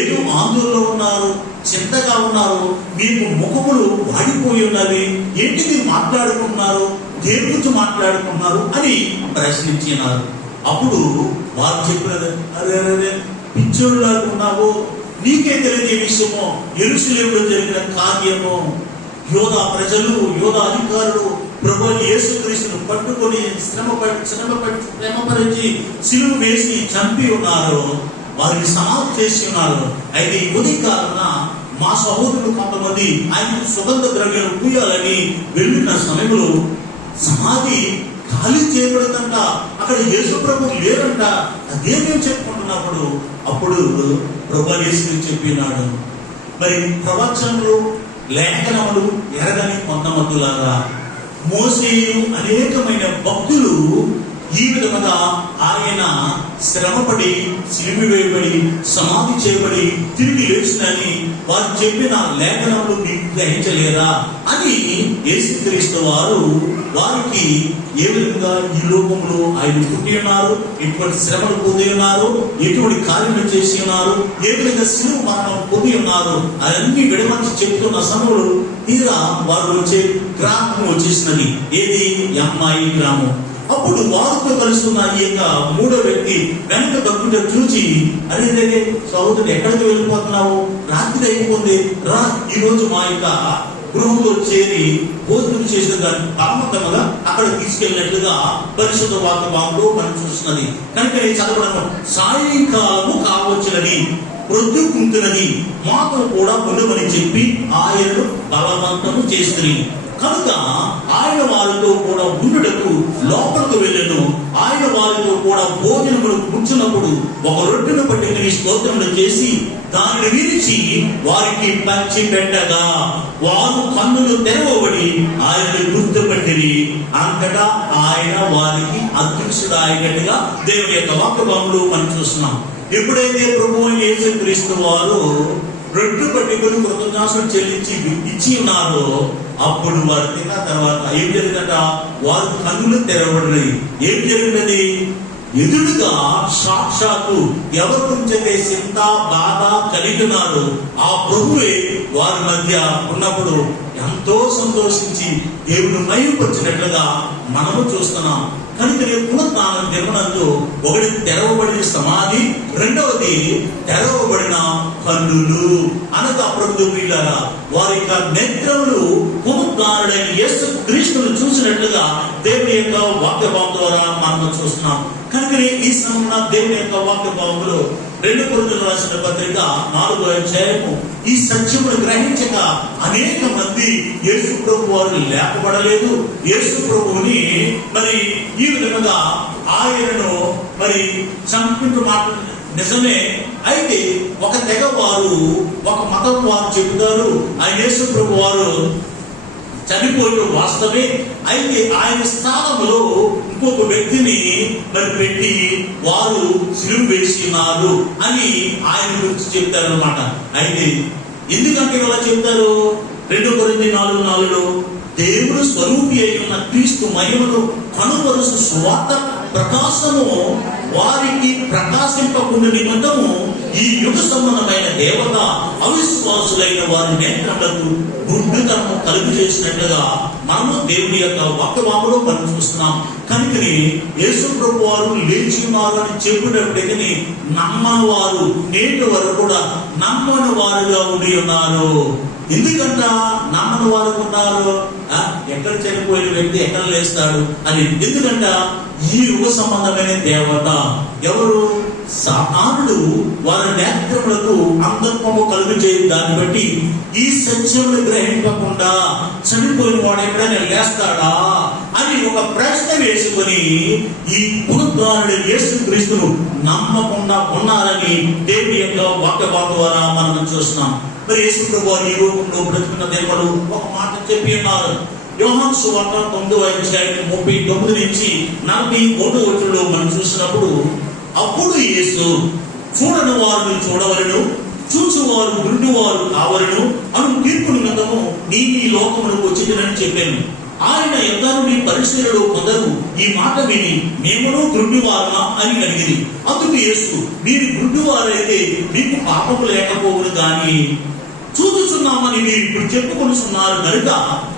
ఏదో ఆందోళనలో ఉన్నారు, చింతగా ఉన్నారు, మీకు ముఖములు వాడిపోయి ఉన్నవి, ఏంటి మీరు మాట్లాడుకుంటున్నారు, దేని గురించి మాట్లాడుకుంటున్నారు అని ప్రశ్నించినారు. అప్పుడు వారు చెప్పినది, అరే పిచ్చోళ్ళగా ఉన్నావు, నీకే తెలియని విషయమో, యెరూషలేములో జరిగిన కార్యము, యోధా ప్రజలు, యోధా అధికారులు ప్రభువు యేసుక్రీస్తును పట్టుకొని శ్రమపరిచి సిలువ వేసి చంపి ఉన్నారు, వారిని సమాధి చేసి ఉన్నారు. అయితే ఈ ఉదయకాలన మా సహోదరులు కొంతమంది ఆయనకు సుగంధ ద్రవ్యాలు పూయాలని వెళ్ళిన సమయంలో సమాధి ఖాళీ చేయబడిందంట, అక్కడ యేసు ప్రభు లేరంట. అదేమేం చెప్పుకుంటున్నప్పుడు అప్పుడు ప్రభు యేసు చెప్పినాడు, మరి ప్రవచనలు లేఖనములు ఎరగని కొంతమందులారా, మోసేయు అనేకమైన భక్తులు ఈ విధముగా ఆయన శ్రమపడి, సిలువ వేయబడి, సమాధి చేయబడి తిరిగి లేచినని వారు చెప్పిన లేఖనములు మీకు గ్రహించలేరా అని యేసుక్రీస్తు వారు వారికి ఏ విధంగా ఈ లోకంలో ఆయన పుట్టి ఉన్నారు, ఎటువంటి శ్రమలు పొంది ఉన్నారు, ఎటువంటి కార్యములు చేసి ఉన్నారు, ఏ విధంగా సిలువ మరణం పొంది ఉన్నారు, అవన్నీ విడమర్చి చెప్తున్న సమయంలో తీరా వారు వచ్చే గ్రామం వచ్చేసినది. ఏది? ఎమ్మాయి గ్రామం. అప్పుడు వారితో కలుస్తున్న ఈ యొక్క మూడో వ్యక్తి వెనక తగ్గుంటే చూచి, అదే సహోదరుడు ఎక్కడికి వెళ్ళిపోతున్నావు, రాత్రి అయిపోతుంది, రా ఈ రోజు మా యొక్క గృహంలో చేరి భోజనం చేసిన దాన్ని పరమతముగా అక్కడ తీసుకెళ్ళినట్లుగా పరిశుద్ధ వాక్య భాగంలో మనం చూస్తున్నది. కనుక నేను చదవడం, సాయంకాలము కావచ్చునని, ప్రొద్దుకుంటున్నది, మాతో కూడా ఉండమని చెప్పి ఆయనను బలవంతము చేస్తుంది. కనుక ఆయన వారితో కూడా ఉండుటకు లోపలికి వెళ్ళను. ఆయన వారితో కూడా భోజనములు కూర్చున్నప్పుడు ఒక రొట్టెను పట్టుకుని స్తోత్రములు చేసి దానిని విరిచి వారికి పంచి పెట్టగా వారు కన్నులు తెరవబడి ఆయనను గుర్తుపట్టిరి. అంతటా ఆయన వారికి అదృశ్యుడు అయినట్టుగా దేవుని యొక్క వాక్యభావంలో మనం చూస్తున్నాం. ఎప్పుడైతే ప్రభువు యేసుక్రీస్తు వారు రొట్టె పట్టుకొని కృతజ్ఞాపనలు చెల్లించి ఇచ్చి ఉన్నారో అప్పుడు వారు తిన్న తర్వాత ఏం జరిగిందట? వారు కన్నులు తెరవబడినవి. ఏం జరిగినది? ఎదురుగా సాక్షాత్తు ఎవరి గురించి చింత బాధ కలిగినారు ఆ ప్రభువే వారి మధ్య ఉన్నప్పుడు ఎంతో సంతోషించి దేవుని మహిమపరిచినట్లుగా మనము చూస్తున్నాం. కనుక పునరుత్థాన దినమునందు ఒకటి తెరవబడిన సమాధి, రెండవది తెరవబడిన కన్నులు. అనగా ప్రభువు ప్రియులారా, వారి యొక్క నేత్రములు పునరుత్థానుడైన యేసు క్రీస్తును చూసినట్లుగా దేవుని యొక్క వాక్య భావం ద్వారా మనం చూస్తున్నాం. కనుక ఈ సమయంలో దేవుని యొక్క వాక్య భావంలో 2 కొరింథీయులకు రాసిన పత్రిక 4వ అధ్యాయము ఈ సత్యమును గ్రహించక అనేక మంది యేసు ప్రభు వారు లేపబడలేదు. యేసు ప్రభువుని మరి ఈ విధంగా ఆయనను మరి చంపుకుంటూ మాట్లాడు నిజమే. అయితే ఒక తెగ వారు, ఒక మతం వారు చెబుతారు ఆయన యేసు ప్రభు వారు చనిపోయడం వాస్తవే, అయితే ఆయన స్థానంలో ఇంకొక వ్యక్తిని మరి పెట్టి వారు సిలువ వేసినారు అని ఆయన గురించి చెప్తారనమాట. అయితే ఎందుకంటే ఇలా చెప్తారు? 2 కొరింథీ 4:4లో దేవుడు స్వరూపి అయి ఉన్న క్రీస్తు మహిమను కనుపరుచు సువార్త ప్రకాశము వారికి ప్రకాశింపకుండా నిమిత్తము ఈ యుగ సంబంధమైన దేవత అవిశ్వాసులైన వారి నేత్రములకు గుడ్డితనము కలుగు చేసినట్లుగా మనము దేవుని యొక్క వాక్యవాములో మనం చూస్తున్నాం. కనుకని యేసు ప్రభు వారు లేచి ఉన్నారు అని చెప్పినప్పటికీ నమ్మని వారు నేటి వరకు కూడా నమ్మని వారుగా ఉండి ఉన్నారు. ఎందుకంట నమ్మని వారు ఉన్నారు? ఎక్కడ చనిపోయిన వ్యక్తి ఎక్కడ లేస్తాడు అని. ఎందుకంట ఈ యుగ సంబంధమైన దేవత ఎవరు? సాతానుడు వారి నేత్రములకు అంధత్వము కలుగు చేయు దాన్ని బట్టి ఈ సత్యమును గ్రహింపకుండా చనిపోయిన వాడు ఎక్కడైనా లేస్తాడా అని ఒక ప్రశ్న వేసుకొని ఈ పునరుద్ధానుడు యేసు క్రీస్తును నమ్మకుండా ఉన్నారని దేవుని యొక్క వాక్యభావం ద్వారా మనం చూస్తున్నాం. మరి యేసు ప్రభు ఈ రూపంలో బ్రతుకున్న దేవుడు ఒక మాట చెప్పి ఉన్నారు. యోహాను సువార్త 9వ అధ్యాయం 39 నుంచి 41 వచనంలో మనం చూసినప్పుడు, అప్పుడు యేసు చూడని వారిని చూడవలను, చూచువారు గుడ్డివారు కావలను అను తీర్పు నిమిత్తము నేను ఈ లోకములకు వచ్చిందని చెప్పాను. ఆయన ఎందరూ నీ పరిశీలనలో కొందరు ఈ మాట విని మేమును గుడ్డివారమా అని అడిగిరి. అందుకు యేసు, మీరు గుడ్డివారైతే మీకు పాపము లేకపోవును గాని చూచుచున్నామని మీరు ఇప్పుడు చెప్పుకొనిస్తున్నారు కనుక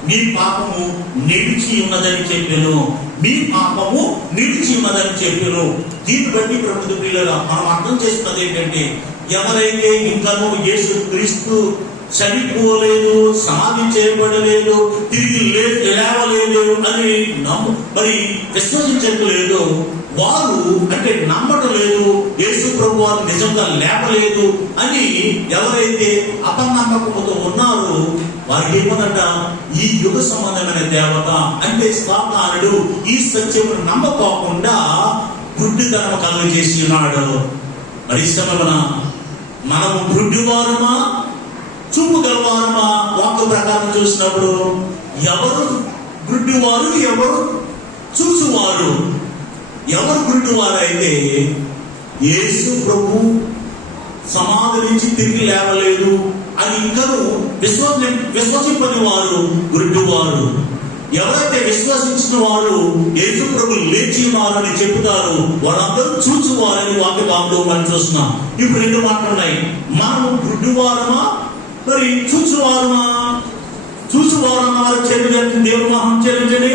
మీ పాపము నిలిచి ఉన్నదని చెప్పాను. మీ పాపము నిలిచి ఉన్నదని చెప్పాను. దీన్ని బట్టి ప్రభుత్వ ప్రియులుగా మనం అర్థం చేసుకున్నది ఏంటంటే, ఎవరైతే ఇంకనూ యేసు క్రీస్తు చనిపోలేదు, సమాధి చేయబడలేదు, తిరిగి లేవలేదు అని మరి విశ్వసించలేదు, వారు అంటే నమ్మటం లేదు, యేసు ప్రభు వారు నిజంగా లేపలేదు అని ఎవరైతే అపనమ్మకంతో ఉన్నారో వారికి ఏమన్నట, ఈ యుగ సంబంధమైన దేవత అంటే సాతానుడు ఈ సత్యమును నమ్మకోకుండా గుడ్డితనం కలుగజేసి ఉన్నాడు. మరి సమయమున మనము గుడ్డివారమా చూపు గలవారమా? వాక్య ప్రకారం చూసినప్పుడు ఎవరు గుడ్డివారు, ఎవరు చూసువారు? ఎవరు గుడ్డివారైతే యేసు ప్రభు సమాధి నుంచి తిరిగి లేవలేదు అని ఇంకను విశ్వసింపని వారు గుడ్డివారు. ఎవరైతే విశ్వసించిన వారు యేసు ప్రభు లేచి ఉన్నారని చెబుతారు వాళ్ళందరూ చూచువారని వాక్య భాగంలో మనం చూస్తున్నాం. ఇప్పుడు 2 మాటలు ఉన్నాయి. మనము గుడ్డివారమా మరి చూచువారమా? చూచువారన్న వారు చెల్లించండి, దేవుని మహిమ చెల్లించండి.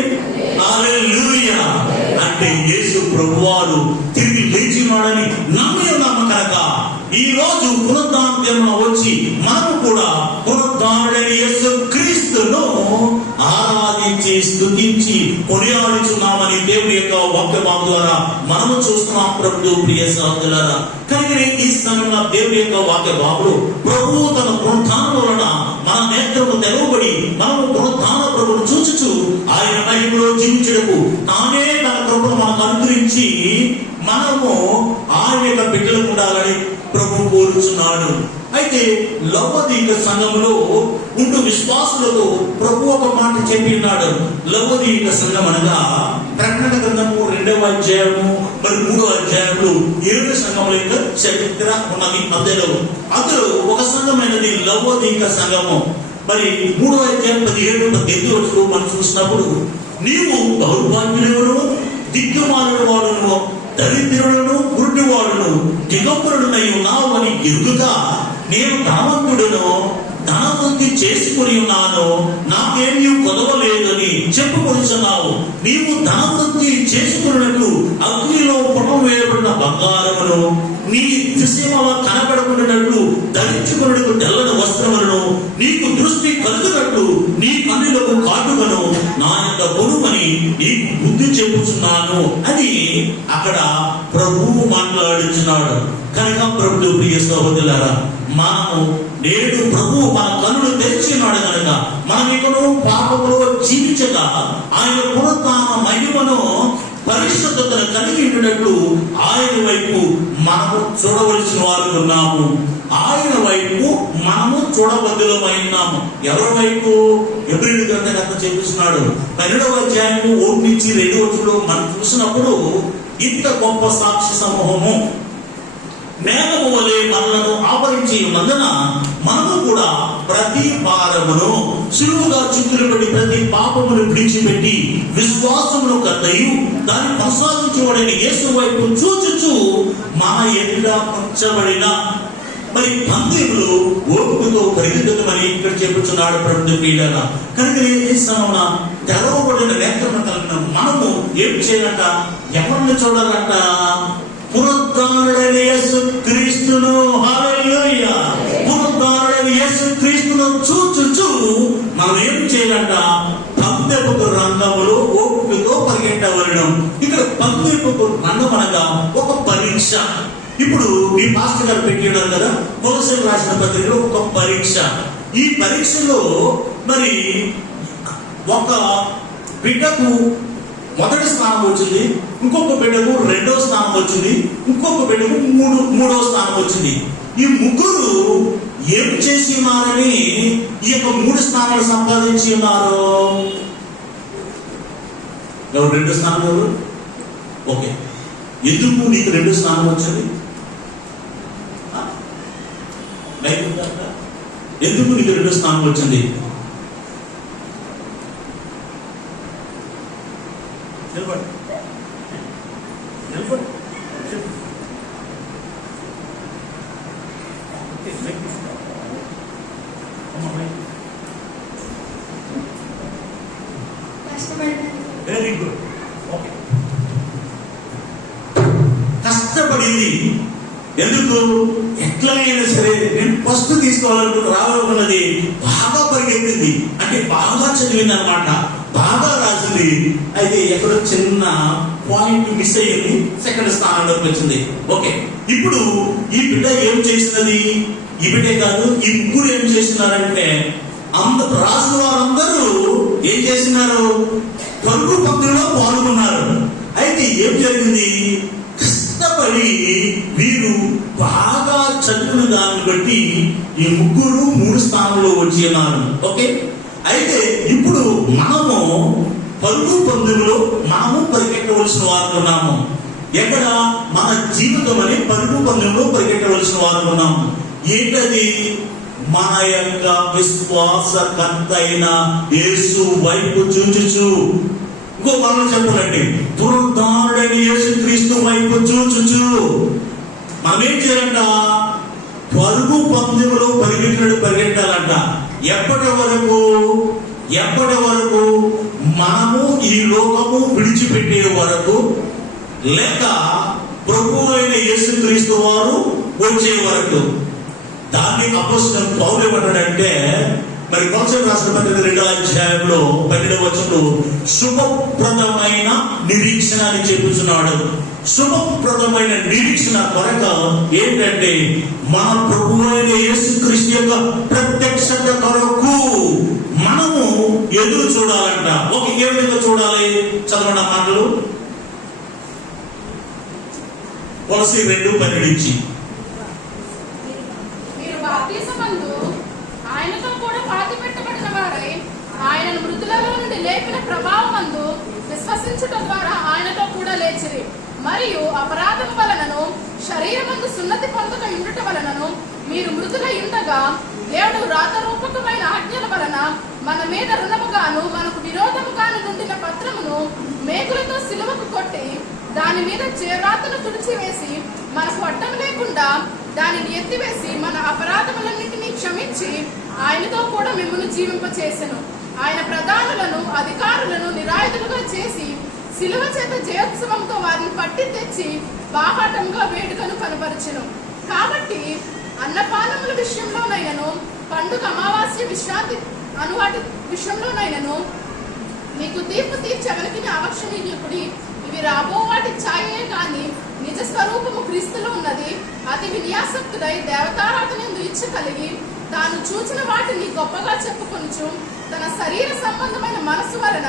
హల్లెలూయా. అంటే యేసు ప్రభువారు తిరిగి లేచి ఉన్నాడని నమ్మి ఉన్నాము కనుక ఈ రోజు పునరుద్ధాన దినమున వచ్చి మనము కూడా పునరుద్ధానుడైన యేసు క్రీస్తును ఆరాధించి స్తుతించి కొనియాడుచున్నామని దేవుని యొక్క వాక్యభావం ద్వారా మనము చూస్తున్నాం. ప్రభువు ప్రియ సహోదరులారా, కనుక ఈ సమయంలో దేవుని యొక్క వాక్యభావంలో ప్రభువు తన పునరుద్ధానం వలన మన నేత్రము తెరవబడి మనము పునరుద్ధాన ప్రభువును చూచుచు ఆయన మహిమలో జీవించుటకు తానే తన కృపను మనకు అనుగ్రహించి మనము ఆయన యొక్క బిడ్డలకు ఉండాలని ప్రభు కోరుచున్నాడు. అయితే లవోదిక సంఘములో ఉంటూ విశ్వాసులకు ప్రభు ఒక మాట చెప్పి ఉన్నాడు. లవోదిక సంఘం అనగా ప్రకటన గ్రంథము 2వ అధ్యాయము మరి 3వ అధ్యాయంలో 7 సంఘముల యొక్క చరిత్ర ఉన్నది. అందులో ఒక సంఘమైనది లవోదిక సంఘము. మరి 3వ అధ్యాయం 17-18 వచనంలో మనం చూసినప్పుడు, నీవు దౌర్భాగ్యులను, దిక్కుమాలిన వాడును, దరిద్రులను, గుడ్డివాడును, దిగంబరుడునై ఉన్నావు అని ఎరుగుగా నేను ధనవంతుడును, ధనవంతి చేసుకుని ఉన్నాను, నాకేమీ కొదవలేదని చెప్పుకొనిచున్నావు. నీవు ధనవృద్ధి చేసుకున్నట్లు అగ్నిలో పుటం వేయబడిన బంగారమును, నీ దిశమల కనబడకున్నట్లు ధరించుకున్నట్టు తెల్లని వస్త్రములను, నీకు దృష్టి కలుగునట్లు నీ కన్నులకు కాటుకను నా యొక్క కొనుమని నీకు బుద్ధి చెప్పుచున్నాను అని అక్కడ ప్రభువు మాట్లాడుచున్నాడు. కనుక ప్రభువు ప్రియ సహోదరులారా, మనము నేడు ప్రభువు మన కన్నులు తెరిచినాడు కనుక మనం ఇకను పాపములో జీవించక ఆయన పునరుత్థాన మహిమను పరిశుద్ధతను కలిగి ఉండినట్లు ఆయన వైపు మనము చూడవలసిన వారు ఉన్నాము. ఆయన వైపు మనము చూడబద్దులమైనాము. ఎవరి వైపు? ఎబ్రీయుల గ్రంథకర్త చెప్పిస్తున్నాడు 12వ అధ్యాయము 1 నుంచి 2 వచనంలో మనం చూసినప్పుడు, ఇంత గొప్ప సాక్షి సమూహము మేఘము వలె మనలను ఆవరించి మందున మనము కూడా ప్రతి భారమును సులువుగా చుక్కులు పెట్టి ప్రతి పాపమును విడిచిపెట్టి విశ్వాసమును కద్దయు దాన్ని కొనసాగించబడిన యేసు వైపు చూచుచు మన ఎదుట ఉంచబడిన మరి పందెములు ఓపికతో పరిగెత్తమని ఇక్కడ చెప్పుచున్నాడు ప్రభుత్వ పీడన. కనుక ఏం చేస్తామన్నా, తెరవబడిన నేత్రము కలిగిన మనము ఏం చేయాలంట? ఎవరిని చూడాలంట? పునరుద్ధానుడైన యేసుక్రీస్తును. హల్లెలూయా! పునరుద్ధానుడైన యేసుక్రీస్తును చూచుచు మనం ఏం చేయాలంట? పందెపు రంగములో ఓపికతో పరిగెట్టవలెను. ఇక్కడ పందెపు రంగం అనగా ఒక పరీక్ష. ఇప్పుడు మీ మాస్టర్ గారు పెట్టారు కదా, కొలొస్సీయులకు రాసిన పత్రికలో ఒక పరీక్ష. ఈ పరీక్షలో మరి ఒక బిడ్డకు మొదటి స్థానం వచ్చింది, ఇంకొక బిడ్డకు 2వ స్థానం వచ్చింది, ఇంకొక బిడ్డకు 3వ స్థానం వచ్చింది. ఈ ముగ్గురు ఏం చేసి ఉన్నారని ఈ యొక్క 3 స్థానాలు సంపాదించి ఉన్నారు? ఎవరు 2 స్థానం? ఎవరు? ఓకే, ఎందుకు నీకు 2 స్థానం వచ్చింది? ఎందుకు నీకు 2 స్థానం వచ్చింది? Very good. ఓకే, కష్టపడింది. ఎందుకు? ఎట్లయినా సరే నేను ఫస్ట్ తీసుకోవాలనుకుని రావాలనుకున్నది. బాగా పరిగెత్తింది, అంటే బాగా చదివింది అనమాట, బాగా రాసింది. అయితే ఎక్కడో చిన్న పాయింట్ మిస్ అయ్యింది, 2nd స్థానంలోకి వచ్చింది. ఓకే, ఇప్పుడు ఈ బిడ్డ ఏం చేసినది? ఈ బిడ్డే కాదు, ఈ ముగ్గురు ఏం చేస్తున్నారంటే, రాసిన వారందరూ ఏం చేస్తున్నారు? పరుగు పందులో పాల్గొన్నారు. అయితే ఏం జరిగింది? కష్టపడి వీరు బాగా చదివిన దాన్ని బట్టి ఈ ముగ్గురు 3 స్థానంలో వచ్చి ఉన్నారు. ఓకే, అయితే ఇప్పుడు మనము పరుగు పందులో మనము పరిగెట్టవలసిన వారు ఉన్నాము. ఎక్కడ? మన జీవితం అని పరుగు పందులో పరిగెట్టవలసిన వారు ఉన్నాము. ఏంటది? మన యొక్క విశ్వాసకర్త అయిన యేసు వైపు చూచుచు. ఇంకో మనం చెప్పాలండి, పునరుద్ధానుడైన యేసుక్రీస్తు వైపు చూచుచు మనం ఏం చేయాలంట? పరుగు పందెములో పరిగెట్టాలంట. ఎప్పటి వరకు? మనము ఈ లోకము విడిచిపెట్టే వరకు, లేక ప్రభువు అయిన యేసుక్రీస్తు వారు వచ్చే వరకు. దాన్ని అపోస్తలుడు పౌలు ఏమంటాడంటే, మరి కొలొస్సీయులకు రాసిన పత్రిక 2వ అధ్యాయంలో 12వ వచనంలో శుభప్రదమైన నిరీక్షణ అని చెప్పుచున్నాడు. శుభప్రదమైన నిరీక్షణ కొరక ఏంటంటే, మన ప్రభువు అయిన యేసుక్రీస్తు యొక్క ప్రత్యక్షత కొరకు మనము ఎదురు చూడాలంట. ఒక ఏ విధంగా చూడాలి? చదవండి మాటలు. కొలొస్సీయులు 2:12 నుంచి. ఆయనతో కూడా పాతి పెట్టబడిన వారై ఆయనను మృతులలో నుండి లేపిన ప్రభావమందు విశ్వసించుట ద్వారా ఆయనతో కూడా లేచిరి. మరియు అపరాధము వలనను శరీరమందు సున్నతి పొందక ఉండుట వలనను మీరు మృతులై ఉండగా దేవుడు రాతరూపకమైన ఆజ్ఞల వలన మన మీద రుణముగాను మనకు విరోధముగాను నుండిన పత్రమును మేకులతో సిలువకు కొట్టి దాని మీద చేరాతను తుడిచివేసి మనకు అడ్డం లేకుండా దానిని ఎత్తివేసి మన అపరాధములన్నింటినీ క్షమించి ఆయనతో కూడా మిమ్మల్ని జీవింపచేసెను. ఆయన ప్రధానులను అధికారులను నిరాయుధులుగా చేసి శిలువ చేత జయోత్సవంతో వారిని పట్టి తెచ్చి బాహాటంగా వేడుకను కనపరచెను. కాబట్టి అన్నపానముల విషయంలోనైనను పండుగ అమావాస్య విశ్రాంతి అనువాటి విషయంలోనైనను మీకు తీర్పు తీర్చవలకి అవక్షణీయుడి. ఇవి రాబో వాటి ఛాయే కాని నిజ స్వరూపము క్రీస్తులో ఉన్నది. అతి విన్యాసక్తుడై దేవతారాధనందు ఇచ్చ కలిగి తాను చూచిన వాటిని గొప్పగా చెప్పుకొనుచు తన శరీర సంబంధమైన మనస్సు వలన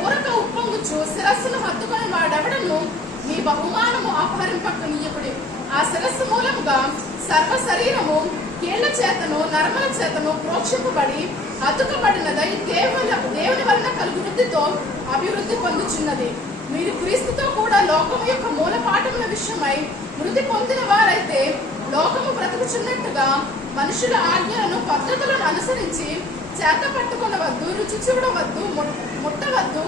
ఊరక ఉప్పొంగుచు శిరస్సును హత్తుకొని వాడెవడను మీ బహుమానము అపహరింపకనీయకుడి. ఆ శిరస్సు మూలముగా సర్వ శరీరము కీళ్ల చేతను నరముల చేతను ప్రోక్షింపబడి అతుకబడినదై దేవుని వలన కలుగు వృద్ధితో అభివృద్ధి పొందుచున్నది. మీరు క్రీస్తుతో కూడా లోకము యొక్క మూలపాఠముల విషయమై మృతి పొందిన వారైతే లోకము బ్రతుకుచున్నట్టుగా మనుషుల ఆజ్ఞలను పద్ధతులను అనుసరించి చేత పట్టుకొనవద్దు, రుచి చూడవద్దు, ముట్టవద్దు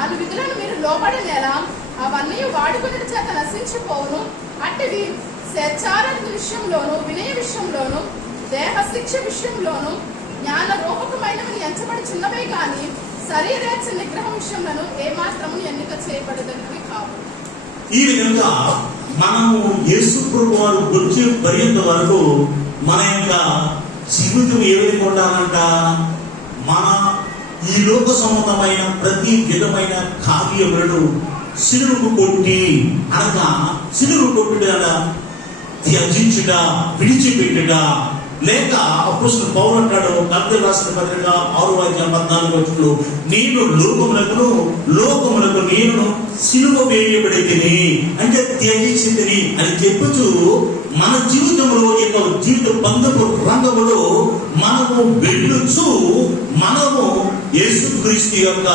అను విధులను మీరు లోబడనేలా అవన్నీ వాడుకునే చేత నశించిపోవును. అట్టివి స్వేచ్ఛారాధన విషయంలోను వినయ విషయంలోను దేహ శిక్ష విషయంలోను జ్ఞాన రూపకమైనవి ఎంచబడి చిన్నవే గాని శరీరేచ్ఛ నిగ్రహం విషయంలో ఏమాత్రము ఎన్నిక చేయబడదనివి కావు. ఈ విధంగా మనము యేసు ప్రభు వారు వచ్చే పర్యంత వరకు మన యొక్క జీవితం ఏ విధంగా ఉండాలంట? మన ఈ లోక సంబంధమైన ప్రతి విధమైన కార్యములను సిలువకు కొట్టి, అనగా సిలువకు కొట్టుట త్యజించుట, విడిచిపెట్టుట, లేక అపోస్తలుడు పౌలు అంటాడు గలతీయులకు రాసిన పత్రిక 6:14 నేను లోకములకు నేను సిలువ వేయబడితిని అంటే త్యజించితిని అని చెప్పుచూ మన జీవితంలో యొక్క జీవిత బంధపు రంగములో మనము వెళ్ళుచు మనము యేసుక్రీస్తు యొక్క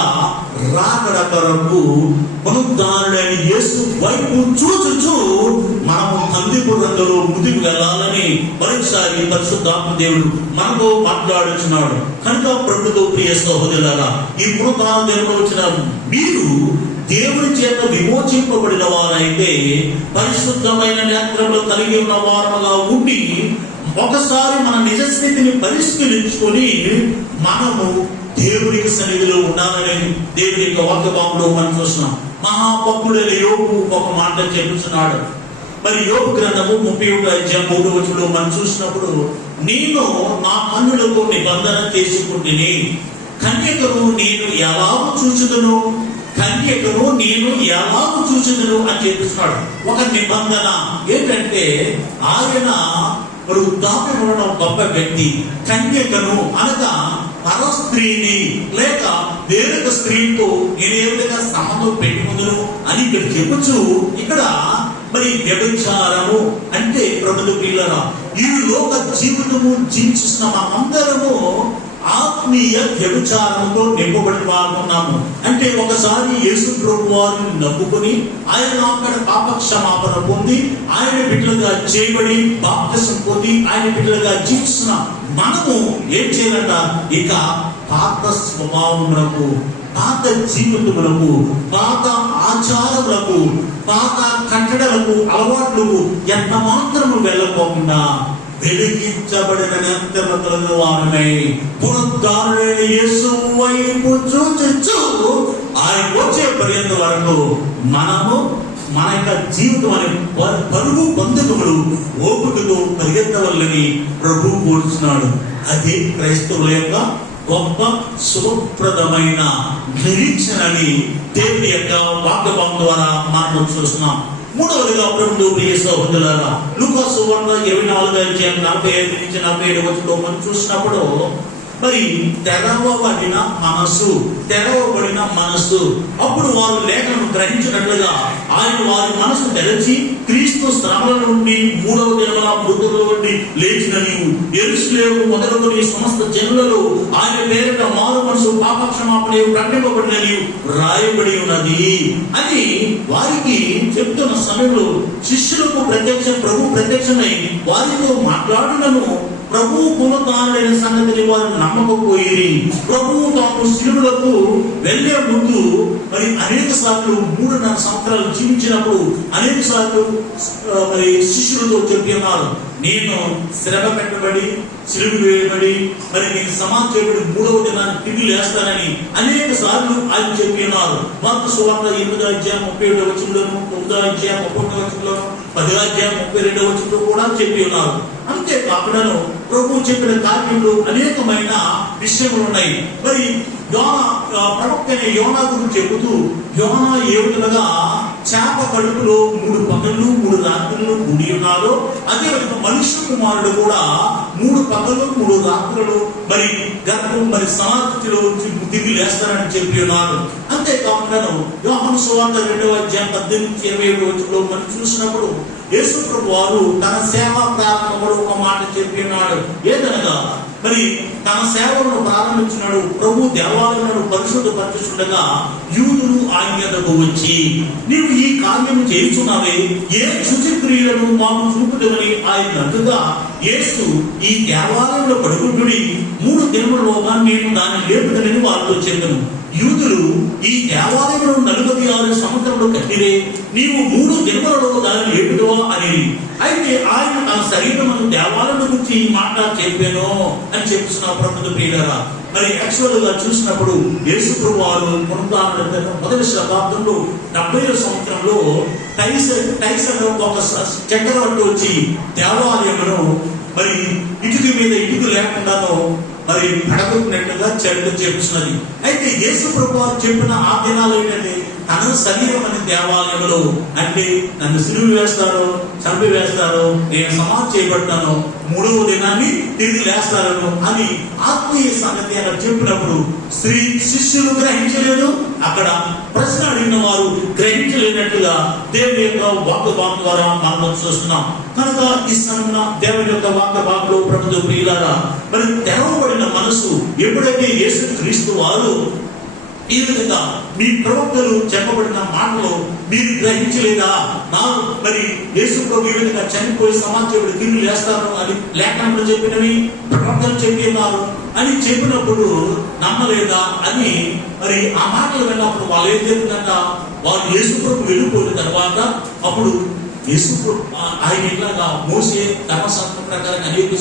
రాకడ కొరకు పునరుద్ధానుడైన యేసు వైపు చూచుచు మనము కందిపు రంగంలో ముందుకు వెళ్ళాలని మరొకసారి పరిశుద్ధాత్మ దేవుడు మనతో మాట్లాడుచున్నాడు. కనుక ప్రభుతో ప్రియ సహోదరులారా, ఈ పునరుద్ధాన దినంలో వచ్చిన మీరు దేవుని చేత విమోచింపబడిన వారైతే పరిశుద్ధమైన నేత్రములు కలిగి ఉన్న వారుగా ఉండి ఒకసారి మన నిజ స్థితిని పరిష్కరించుకొని మనము దేవునికి సన్నిధిలో ఉండాలని దేవుని యొక్క వాక్యభావంలో మనం చూస్తున్నాం. మహాభక్తుడైన యోబు ఒక మాట చెప్పుచున్నాడు. మరి యోబు గ్రంథము 31:3 మనం చూసినప్పుడు నేను నా కన్నులకు నిబంధన చేసుకుంటుని కన్యకను నేను ఎలాగూ చూచుదును అని చెప్తున్నాడు. ఒక నిబంధన ఏంటంటే ఆయన వృద్ధాప్యం ఉన్న గొప్ప వ్యక్తి, కన్యకను అనగా పరస్త్రీని లేక వేరొక స్త్రీతో నేను ఏ విధంగా సంబంధం పెట్టుకుందును అని ఇక్కడ చెప్పచ్చు. ఇక్కడ మరి వ్యభిచారము అంటే ప్రభుత్వ పిల్లరా ఈ లోక జీవితము జీవిస్తున్న అందరము ఆత్మీయ వ్యభిచారంతో నింపబడి వారున్నాము. అంటే ఒకసారి యేసు ప్రభు వారిని నమ్ముకొని ఆయన అక్కడ పాప క్షమాపణ పొంది ఆయన బిడ్డలుగా చేయబడి బాప్తిసం పొంది ఆయన బిడ్డలుగా జీవిస్తున్న మనము ఏం చేయాలంట? ఇక పాత స్వభావములకు, పాత జీవితములకు, పాత ఆచారములకు, పాత కట్టడలకు, అలవాట్లకు ఎంత మాత్రము వెళ్ళకోకుండా వెలిగించబడిన నేత్రము కలిగిన వారమై పునరుద్ధానుడైన యేసు వైపు చూచుచు ఆయన వచ్చే పర్యంత వరకు మనము మన యొక్క జీవితం అనే పరుగు బంధుకములు ఓపికతో పరిగెత్తవల్లని ప్రభు కోరుచున్నాడు. అదే క్రైస్తవుల యొక్క గొప్ప శుభప్రదమైన నిరీక్షణని దేవుని యొక్క వాక్యభావం ద్వారా మనం చూస్తున్నాం. మూడవదిగా ప్రభువు ప్రియ సహోదరులారా, లూకా సువార్త 24:45-47 మనం చూసినప్పుడు మరి తెరవబడిన మనసు అప్పుడు వారు లేఖను గ్రహించినట్లుగా ఆయన వారి మనసు తెరచి క్రీస్తు శ్రమల నుండి 3వ దినమున మృతుల నుండి లేచిన నీవు యెరూషలేము మొదలుకొని సమస్త జనులలో ఆయన పేరిట మారు మనసు పాపక్షమాపణ ప్రకటింపబడిన నీవు రాయబడి ఉన్నది అని వారికి చెప్తున్న సమయంలో శిష్యులకు ప్రభు ప్రత్యక్షమై వారితో మాట్లాడినను ప్రభువు పునరుద్ధానుడైన సంగతిని వారు నమ్మకపోయి ప్రభువు తాము శిలువలకు వెళ్లే ముందు మరి అనేక సార్లు 3.5 సంవత్సరాలు జీవించినప్పుడు అనేక సార్లు మరి శిష్యులతో చెప్పి ఉన్నారు, నేను శ్రమ పెట్టబడి సిలువ వేయబడి మరి నేను సమాధి చేయబడి 3వ దినాన్ని తిరిగి లేస్తానని అనేక సార్లు ఆయన చెప్పి ఉన్నారు. మార్కు సువార్త 8వ అధ్యాయం 37వ వచనంలోను, 9వ అధ్యాయం 31వ వచనంలోను, 10వ అధ్యాయం 32వ వచనంలో కూడా చెప్పి ఉన్నారు. అంతేకాకుండా ప్రభువు చెప్పిన కార్యములు అనేకమైన విషయములు ఉన్నాయి. మరి ప్రవక్త అయిన యోనా గురించి చెబుతూ, యోనా ఏ విధంగా చేప కడుపులో 3 పగళ్ళు 3 రాత్రులు కూడి ఉన్నారో, అదే విధంగా మనుష్య కుమారుడు కూడా 3 పగళ్ళు 3 రాత్రులు మరి గర్భం మరి సమాధిలో తిరిగి లేస్తారని చెప్పి ఉన్నారు. అంతేకాకుండా యోహాను సువార్త 2వ అధ్యాయం 18-27 వచనంలో మనం చూసినప్పుడు యేసు ప్రభు వారు తన సేవా ప్రారంభంలో ఒక మాట చెప్పి ఉన్నాడు. ఏదనగా మరి తన సేవలను ప్రారంభించినాడు. ప్రభు దేవాలయాలను పరిశుద్ధపరచుచుండగా యూదులు ఆయన మీదకు వచ్చి, నీవు ఈ కార్యము చేయుచున్నావే, ఏ సూచక్రియలను మాకు చూపుదమని ఆయన అడ్డుగా, యేసు ఈ దేవాలయంలో పడుకుంటుడి 3 దినములలోగా నేను దాన్ని లేపుదనని వారితో చెప్పాను. యూదులు ఈ దేవాలయంలో 46 సంవత్సరములు కట్టిరే, నీవు 3 దినములలో దాన్ని లేపుదవా అని. అయితే ఆయన తన శరీరం దేవాలయం గురించి ఈ మాట చెప్పాను అని చెప్పిస్తున్న ప్రభుత్వ ప్రియులారా. మరి యాక్చువల్ గా చూసినప్పుడు యేసు ప్రభు వారు మొదటి శతాబ్దంలో 70వ సంవత్సరంలో టైసన్ ఒక చక్రవర్తి వచ్చి దేవాలయంలో మరి ఇటుక మీద ఇటుక లేకుండానో మరి పడగొట్టినట్లుగా చరిత్ర చేపిస్తున్నది. అయితే యేసు ప్రభు వారు చెప్పిన ఆ దినాలు ఏంటంటే, తన శరీరం అనే దేవాలయంలో అంటే నన్ను సిలువ వేస్తారో చంపి వేస్తారో, నేను సమాధి చేయబడతాను, 3వ దినాన్ని తిరిగి లేస్తాను అని ఆత్మీయ సంగతి అని చెప్పినప్పుడు శిష్యులు గ్రహించలేదు. అక్కడ ప్రశ్న అడిగిన వారు గ్రహించలేనట్లుగా దేవుని యొక్క వాక్య భాగం ద్వారా మనం చూస్తున్నాం. కనుక ఈ సమయంలో దేవుని యొక్క వాక్య భాగంలో ప్రభుత్వ ప్రియులారా, మరి తెరవబడిన మనసు ఎప్పుడైతే యేసు క్రీస్తు వారు ఈ విధంగా మీ ప్రవక్తలు చెప్పబడిన మాటలు మీరు గ్రహించలేదా, నాకు మరి యేసు ప్రభు ఈ విధంగా చనిపోయి సమాజంలో తిరిగి లేస్తారు అని లేఖనంలో చెప్పినవి ప్రవక్తలు చెప్పి ఉన్నారు అని చెప్పినప్పుడు నమ్మలేదా అని మరి ఆ మాటలు విన్నప్పుడు వాళ్ళు ఏం చెప్తుందంట, వారు యేసు ప్రభు వెళ్ళిపోయిన తర్వాత అప్పుడు యేసు ఆయన ఇట్లాగా మోసే ధర్మశాస్త్రం ప్రకారం అనేక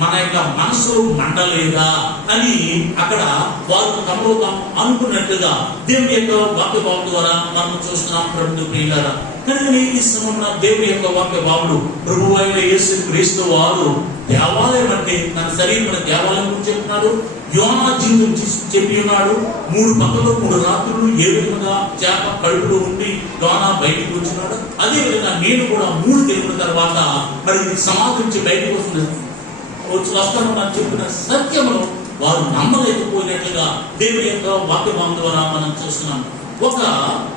మన యొక్క మనసు మండలేదా అని అక్కడ వారు తమలో తాము అనుకున్నట్లుగా దేవుని యొక్క వాక్య భావం ద్వారా మనం చూస్తున్నాం ప్రభుత్వ ప్రియులారా. కనుక ఈ సమయంలో దేవుని యొక్క వాక్య భావుడు ప్రభువు అయిన యేసు క్రీస్తు వారు దేవాలయం అంటే తన శరీరం దేవాలయం గురించి చెప్తున్నాడు. యోనా జీవితం చెప్పి ఉన్నాడు. 3 పగలు 3 రాత్రులు ఏ విధంగా చేప కడుపులో ఉండి యోనా బయటకు వచ్చినాడు. అదే విధంగా నేను కూడా 3 దినముల తర్వాత మరి సమాధి నుంచి బయటకు వస్తాను అని చెప్పిన సత్యమును వారు నమ్మలేకపోయినట్లుగా దేవుని యొక్క వాక్య భావం ద్వారా మనం చూస్తున్నాం. ఒక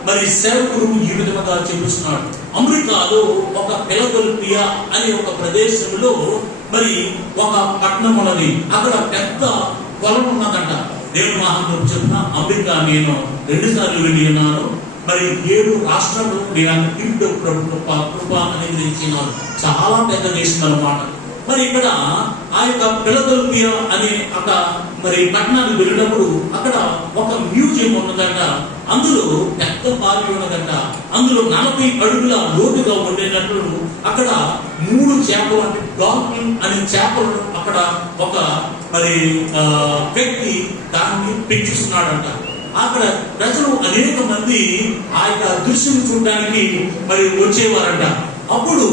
మరి సేవకుడు ఈ విధంగా చెప్తున్నాడు. అమెరికాలో ఒక ఫిలడెల్ఫియా అనే ఒక ప్రదేశంలో మరి ఒక పట్టణం ఉన్నది. అక్కడ పెద్ద పొలం ఉన్నదంట. దేవుని మహాత్ముడు చెప్పిన అమెరికా నేను 2 సార్లు వెళ్ళి ఉన్నాను. మరి 7 రాష్ట్రాలు నేను తిరిగి ప్రభుత్వ కృప అనేది ఇచ్చినాను. చాలా పెద్ద దేశం అన్నమాట. మరి ఇక్కడ ఆ యొక్క ఫిలడెల్ఫియా అనే ఒక మరి పట్టణానికి వెళ్ళినప్పుడు అక్కడ ఒక మ్యూజియం ఉన్నదంట. అందులో పెద్ద బావి ఉన్నదంట. అందులో 40 అడుగుల లోతుగా ఉండేటట్లు అక్కడ 3 చేపలు అంటే డాల్ఫిన్ అనే చేపలను అక్కడ ఒక మరి వ్యక్తి దాన్ని పెంచుతున్నాడంట. అక్కడ ప్రజలు అనేక మంది ఆ యొక్క దృశ్యం చూడడానికి మరి వచ్చేవారంట. అప్పుడు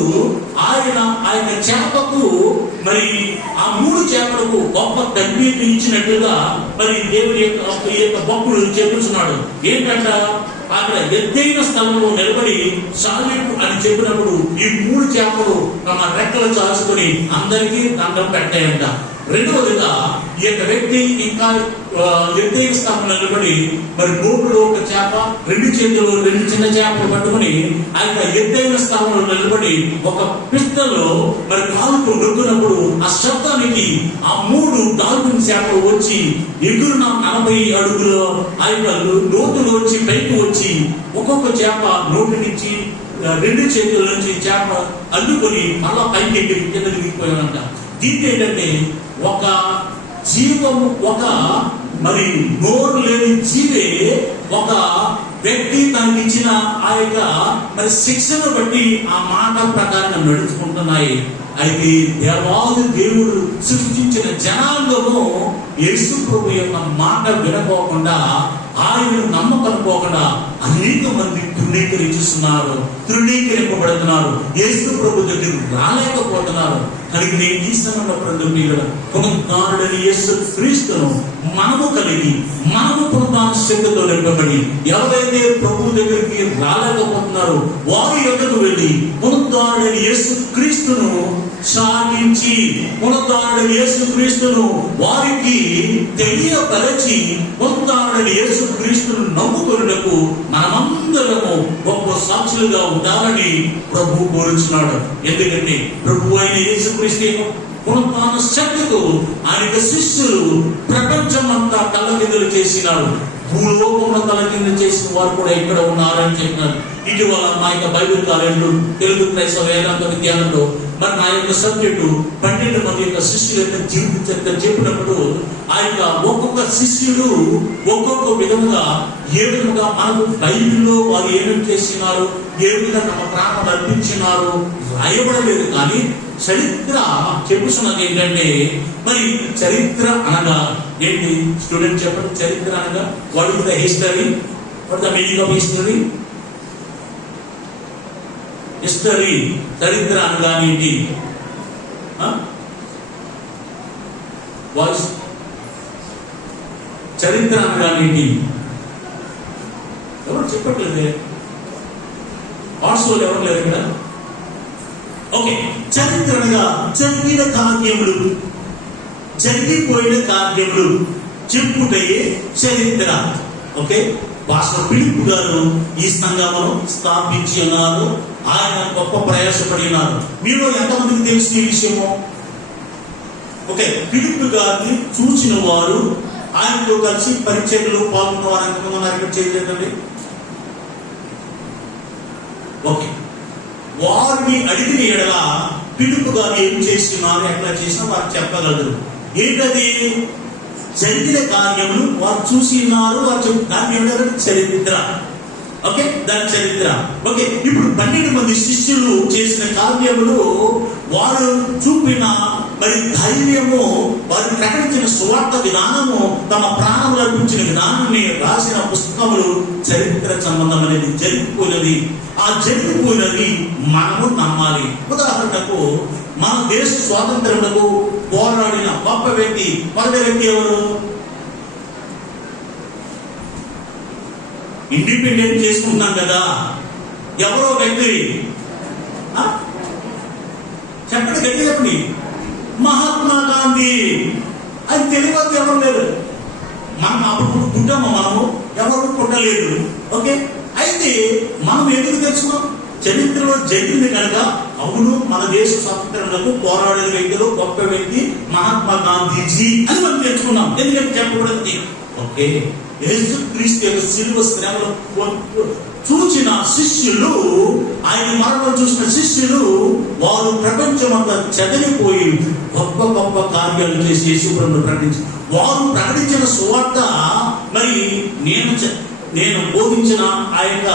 ఆయన ఆ యొక్క చేపకు మరి ఆ 3 చేపలకు గొప్ప తగ్గిని ఇచ్చినట్లుగా మరి దేవుని యొక్క భక్తుడు చెప్పుచున్నాడు. ఏంటంట, అక్కడ ఎత్తైన స్థలంలో నిలబడి సాలిపు అని చెప్పినప్పుడు ఈ 3 చేపలు తమ రెక్కలు చాచుకొని అందరికీ దండం పెట్టాయంట. రెండవదిగా ఈ యొక్క వ్యక్తి ఇంకా ఎత్తైన స్థానంలో నిలబడి మరి నోటులో ఒక చేప, 2 చేతుల్లో 2 చిన్న చేపలు పట్టుకుని ఆ యొక్క ఎత్తైన స్థానంలో నిలబడి ఒక పిస్టల్లో మరి కాలుతో నొక్కినప్పుడు ఆ శబ్దానికి ఆ 3 డాల్ఫిన్ చేపలు వచ్చి ఎగురున 40 అడుగుల ఆ యొక్క నోటులో వచ్చి పైకి వచ్చి ఒక్కొక్క చేప నోటి నుంచి 2 చేతుల నుంచి చేప అల్లుకొని మళ్ళా పైకి ఎగిరి కింద దిగిపోయానంట. దీనికి ఏంటంటే ఒక జీవము, ఒక మరి నోరు లేని జీవే ఒక వ్యక్తి తనకి ఇచ్చిన ఆ యొక్క మరి శిక్షను బట్టి ఆ మాట ప్రకారం నడుచుకుంటున్నాయి. అయితే దేవాది దేవుడు సృష్టించిన జనాంగము యేసు ప్రభు యొక్క మాట వినకోకుండా, ఆయనను నమ్మకపోకుండా అనేక మంది తృణీకరింపబడుతున్నారు. యేసు ప్రభు దగ్గర రాలేకపోతున్నారు. కనుక నేను ఈ సమయంలో పునరుద్ధానుడైన యేసు క్రీస్తును మనము కలిగి, మనము పునరుద్ధాన శక్తితో నింపబడి, ఎవరైతే ప్రభు దగ్గరికి రాలేకపోతున్నారో వారి యొక్కకు వెళ్ళి పునరుద్ధానుడైన యేసు క్రీస్తును సాగించి, పునరుద్ధానుడైన యేసు క్రీస్తును వారికి తెలియపరచి, పునరుద్ధానుడైన యేసు క్రీస్తును నమ్ముకొనుటకు మనమందరము గొప్ప సాక్షులుగా ఉండాలని ప్రభు కోరుచున్నాడు. ఎందుకంటే ప్రభు అయిన యేసు క్రీస్తు పునరుద్ధాన శక్తితో ఆయన శిష్యులు ప్రపంచం అంతా తలకిందులు చేసినారు. భూలోకంలో తలకింద చేసిన వారు కూడా ఇక్కడ ఉన్నారని చెప్పినారు. ఇటీవల మా యొక్క బైబిల్ కాలేజీలో తెలుగు క్రైస్తవ వేదాంత విద్యాలయంలో మరి నా యొక్క సబ్జెక్టు 12 మంది యొక్క శిష్యుల యొక్క జీవిత చరిత్ర చెప్పినప్పుడు ఆ యొక్క ఒక్కొక్క శిష్యుడు ఒక్కొక్క విధముగా ఏ విధముగా మనకు బైబిల్లో వారు ఏమేమి చేసినారు, ఏ విధంగా తమ ప్రాణం అర్పించినారు రాయబడలేదు. కానీ చరిత్ర చెప్పుతున్నది ఏంటంటే, మరి చరిత్ర అనగా ఏంటి? స్టూడెంట్ చెప్పండి. చరిత్ర అనగా what is the history? What the meaning of history? History, చరిత్ర అనగా ఏంటి? వాయిస్ చరిత్ర అనగా ఏంటి? ఎవరు చెప్పట్లేదే? వాట్సాప్ ఎవరు లేరు ఇక్కడ? ఓకే, చరిత్ర అనగా జరిగిన కార్యములు, జరిగిపోయిన కార్యములు చెప్పుటయే చరిత్ర. ఓకే, పాస్టర్ ఫిలిప్ గారు ఈ సంఘమును స్థాపించి ఉన్నారు. ఆయన గొప్ప ప్రయాసపడి ఉన్నారు. మీలో ఎంతమందికి తెలుసు ఈ విషయము? ఓకే, ఫిలిప్ గారిని చూసిన వారు, ఆయనతో కలిసి పరిచర్యలో పాల్గొన్న వారు ఎంతమంది ఉన్నారు ఇక్కడ? చేయలేదండి. ఓకే, వారిని అడిగిన ఎడల ఫిలిప్ గారు ఏం చేస్తున్నారు, ఎట్లా చేసినా వారు చెప్పగలరు. ఏంటది? జరిగిన కార్యములు వారు చూసి ఉన్నారు, వారు దాన్ని ఏమంటారు? చరిత్ర. ఓకే, దాని చరిత్ర. ఓకే, ఇప్పుడు 12 మంది శిష్యులు చేసిన కార్యములు, వారు చూపిన మరి ధైర్యము, వారు ప్రకటించిన సువార్త విధానము, తమ ప్రాణములు అర్పించిన విధానాన్ని రాసిన పుస్తకములు చరిత్ర సంబంధం అనేది జరిగిపోయినది. ఆ జరిగిపోయినది మనము నమ్మాలి. ఉదాహరణకు మన దేశ స్వాతంత్రములకు పోరాడిన గొప్ప వ్యక్తి, మొదటి వ్యక్తి ఎవరు? ఇండిపెండెంట్ చేసుకుంటున్నాం కదా, ఎవరో వ్యక్తి చెప్పండి, గట్టి చెప్పండి. మహాత్మా గాంధీ. అది తెలియదు, ఎవరు లేదు. మనం అప్పుడు పుట్టాము, మనము ఎవరు పుట్టలేదు. ఓకే, అయితే మనం ఎందుకు తెలుసుకున్నాం? చరిత్రలో జరిగింది కనుక అవును, మన దేశ స్వాతంత్ర్యాలకు పోరాడిన వ్యక్తులు గొప్ప వ్యక్తి మహాత్మా గాంధీజీ అని మనం తెలుసుకున్నాం. ఎందుకంటే చెప్పబడింది. ఓకే, యేసుక్రీస్తు యొక్క శిలువ శ్రమలు చూచిన శిష్యులు, ఆయన మరణం చూసిన శిష్యులు, వారు ప్రపంచమంతా చెదరిపోయి గొప్ప గొప్ప కార్యాలు చేసి యేసుప్రభువును ప్రకటించి, వారు ప్రకటించిన సువార్త మరి నేను బోధించిన ఆ యొక్క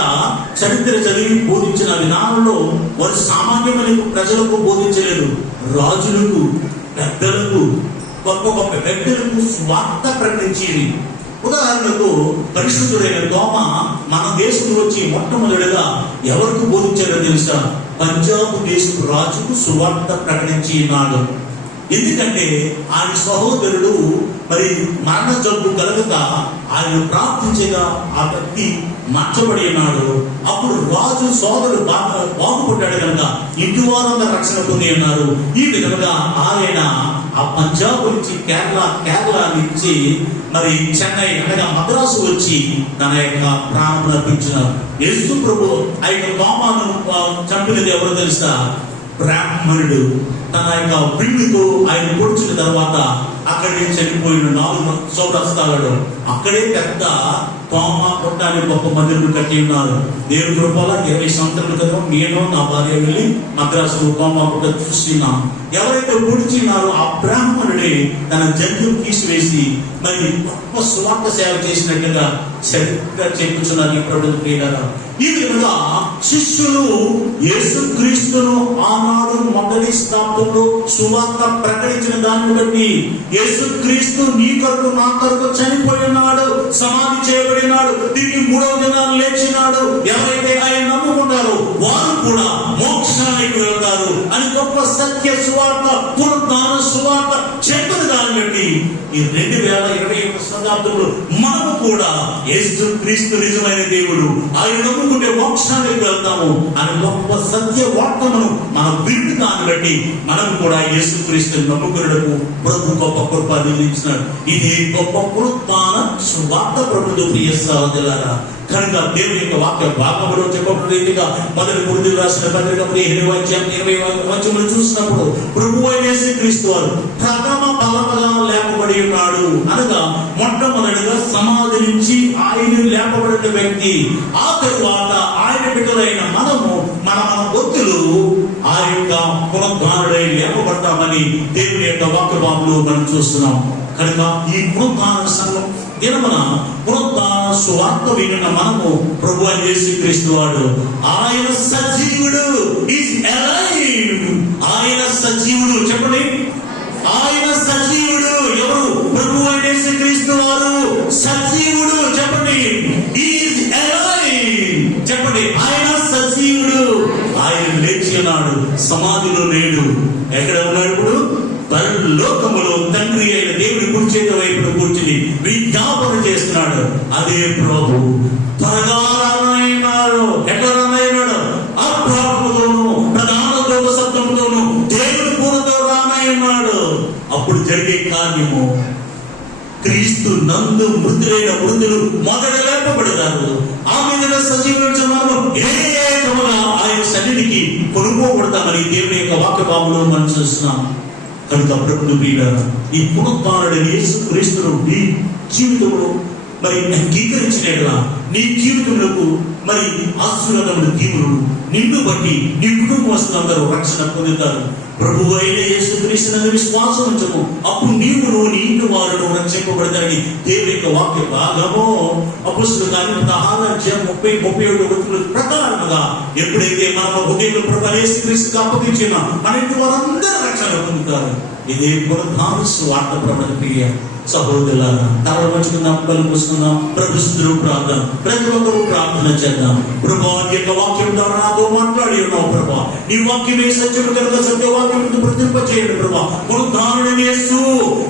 చరిత్ర చదివి బోధించిన విధానంలో వారు సామాన్యమైన ప్రజలకు బోధించలేదు. రాజులకు, పెద్దలకు, గొప్ప గొప్ప వ్యక్తులకు స్వార్థ ప్రకటించేది. ఉదాహరణకు పరిశుద్ధుడైన తోమ మన దేశంలో వచ్చి మొట్టమొదటిగా ఎవరికి బోధించారో తెలుసా? పంజాబ్ దేశపు రాజుకు సువార్త ప్రకటించి ఉన్నాడు. ఎందుకంటే ఆయన సహోదరుడు మరి మరణ జబ్బు కలగక ఆయన ప్రార్థించగా ఆ వ్యక్తి మార్చబడి ఉన్నాడు. అప్పుడు రాజు సోదరుడు బాగుపడ్డాడు కనుక ఇంటి వారందరూ రక్షణ పొంది ఉన్నారు. ఈ విధంగా ఆయన ఆ పంజాబ్ నుంచి కేరళ నుంచి మరి చెన్నై అనగా మద్రాసు వచ్చి తన యొక్క ప్రాణం అర్పించినారు. యేసు ప్రభు ఆ యొక్క తోమాను చంపినది ఎవరో తెలుసా? బ్రాహ్మణుడు. తన యొక్క విల్లుతో ఆయన పొడిచిన తర్వాత అక్కడే చనిపోయిన 4 చౌరస్తాలలో అక్కడే పెద్ద తోమ కొట్టాన్ని గొప్ప మందిరం కట్టి ఉన్నారు. దేవుని కృపల 20 సంవత్సరాల క్రితం నేను నా భార్య వెళ్ళి మద్రాసులో తోమ కొట్ట చూస్తున్నాం. ఎవరైతే పొడిచినారో ఆ బ్రాహ్మణుడే తన జంతువు తీసివేసి మరి గొప్ప సువార్త సేవ చేసినట్టుగా చరిత్ర చెప్పుచున్నారు. ఈ ప్రభుత్వ ప్రియులారా, ఈ విధంగా శిష్యులు యేసుక్రీస్తును ఆనాడు మొదటి స్థాపనలో సువార్త ప్రకటించిన దాన్ని బట్టి యేసుక్రీస్తు నీ కొరకు నా కొరకు చనిపోయి ఉన్నాడు, సమాధి చేయబడినాడు, తిరిగి 3వ దినాలు లేచినాడు, ఎవరైతే ఆయన నమ్ముకుంటారో వారు కూడా మోక్షానికి వెళ్తారు అని గొప్ప సత్య సువార్త, పునరుద్ధాన సువార్త చెప్పిన దాన్ని బట్టి ఈ 2021 శతాబ్దంలో మనము కూడా యేసుక్రీస్తు నిజమైన దేవుడు, ఆయన నమ్ముకుంటే మోక్షానికి వెళ్తాము అని గొప్ప సత్య వార్తను మనం వింటు దాన్ని బట్టి మనం కూడా యేసుక్రీస్తు నమ్ముకున్నకు ప్రభు గొప్ప కృప అందించినాడు. ఇది గొప్ప పునరుద్ధాన సువార్త ప్రభుత్వ ప్రియ సహోదరులారా. కనుక దేవుని యొక్క వాక్య భాగంలో చెప్పబడిన రీతిగా 1 కొరింథీయులకు రాసిన పత్రిక 20 చూసినప్పుడు ప్రభువైన యేసుక్రీస్తు వారు ప్రథమ ఫలముగా లేపబడి ఉన్నాడు అనగా మొట్టమొదటిగా సమాధి నుంచి ఆయన లేపబడిన వ్యక్తి, ఆ తరువాత ఆయన బిడ్డలైన మనము మన భక్తులు ఆ యొక్క పునరుద్ధానుడై లేపబడతామని దేవుని యొక్క వాక్య భాగంలో మనం చూస్తున్నాం. కనుక ఈ పునరుద్ధాన సంఘం దినమున పునరుద్ధాన సువార్త వినిన మనము ప్రభువైన యేసుక్రీస్తు వాడు ఆయన సజీవుడు, ఈజ్ అలైవ్. ఆయన సజీవుడు, చెప్పండి, ఆయన సజీవుడు. ఎవరు? ప్రభువైన యేసుక్రీస్తు వారు సజీవుడు, చెప్పండి, ఈజ్ అలైవ్, చెప్పండి, ఆయన సజీవుడు. ఆయన లేచి ఉన్నాడు, సమాధిలో లేడు. ఎక్కడ ఉన్నాడు? ఇప్పుడు పరలోకములో తండ్రి అయిన దేవుడి కుడి చేతి వైపున కూర్చుని విజ్ఞాపన చేస్తున్నాడు. అదే ప్రభు త్వరగా రానయ్యన్నాడు. ఎక్కడ రానయ్యన్నాడు? అప్రాప్తతోను ప్రధాన దూత శబ్దంతోను దేవుడి పూలతో రానయ్యన్నాడు. అప్పుడు జరిగే కార్యము క్రీస్తు నందు మృతులైన మృతులు మొదట లేపబడతారు. ఆ మీద సజీవించమని ఏకముగా ఆయన సన్నిధికి కొనుక్కోబడతామని దేవుని యొక్క వాక్య భావంలో మనం చూస్తున్నాం. కనుక ప్రభుత్వ ప్రియులారా, ఈ పునరుద్ధానుడైన యేసుక్రీస్తును నీ జీవితంలో మరి అంగీకరించినట్లా నీ జీవితంలో మరి ఆశీర్వాదములు దీవులు నిన్ను బట్టి నీ కుటుంబస్తులందరూ రక్షణ పొందుతారు. ప్రభువు అయిన యేసుక్రీస్తునందు విశ్వాసం ఉంచము, అప్పుడు నీవును నీ ఇంటి వారును రక్షింపబడతారని దేవుని యొక్క వాక్య భాగము అపొస్తలుల కార్యములు 30-37 ప్రకారముగా ఎప్పుడైతే మన హృదయంలో ప్రభువు యేసుక్రీస్తుకు అప్పగించిన మన ఇంటి వారందరూ రక్షణ పొందుతారు. ఇదే పునరుద్ధాన సువార్త ప్రభుత్వ సహోదరులారా, తలలు వంచుకుందాం, కళ్ళు మూసుకుందాం, ప్రభు స్తుతిలో ప్రార్థన, ప్రతి ఒక్కరూ ప్రార్థన చేద్దాం. ప్రభువా, నీ యొక్క వాక్యం ద్వారా నాతో మాట్లాడి ఉన్నావు ప్రభువా, నీ వాక్యమే సత్యము కనుక సత్యవాక్యం ప్రతింపచేయండి ప్రభువా. పునరుద్ధానుడైన యేసు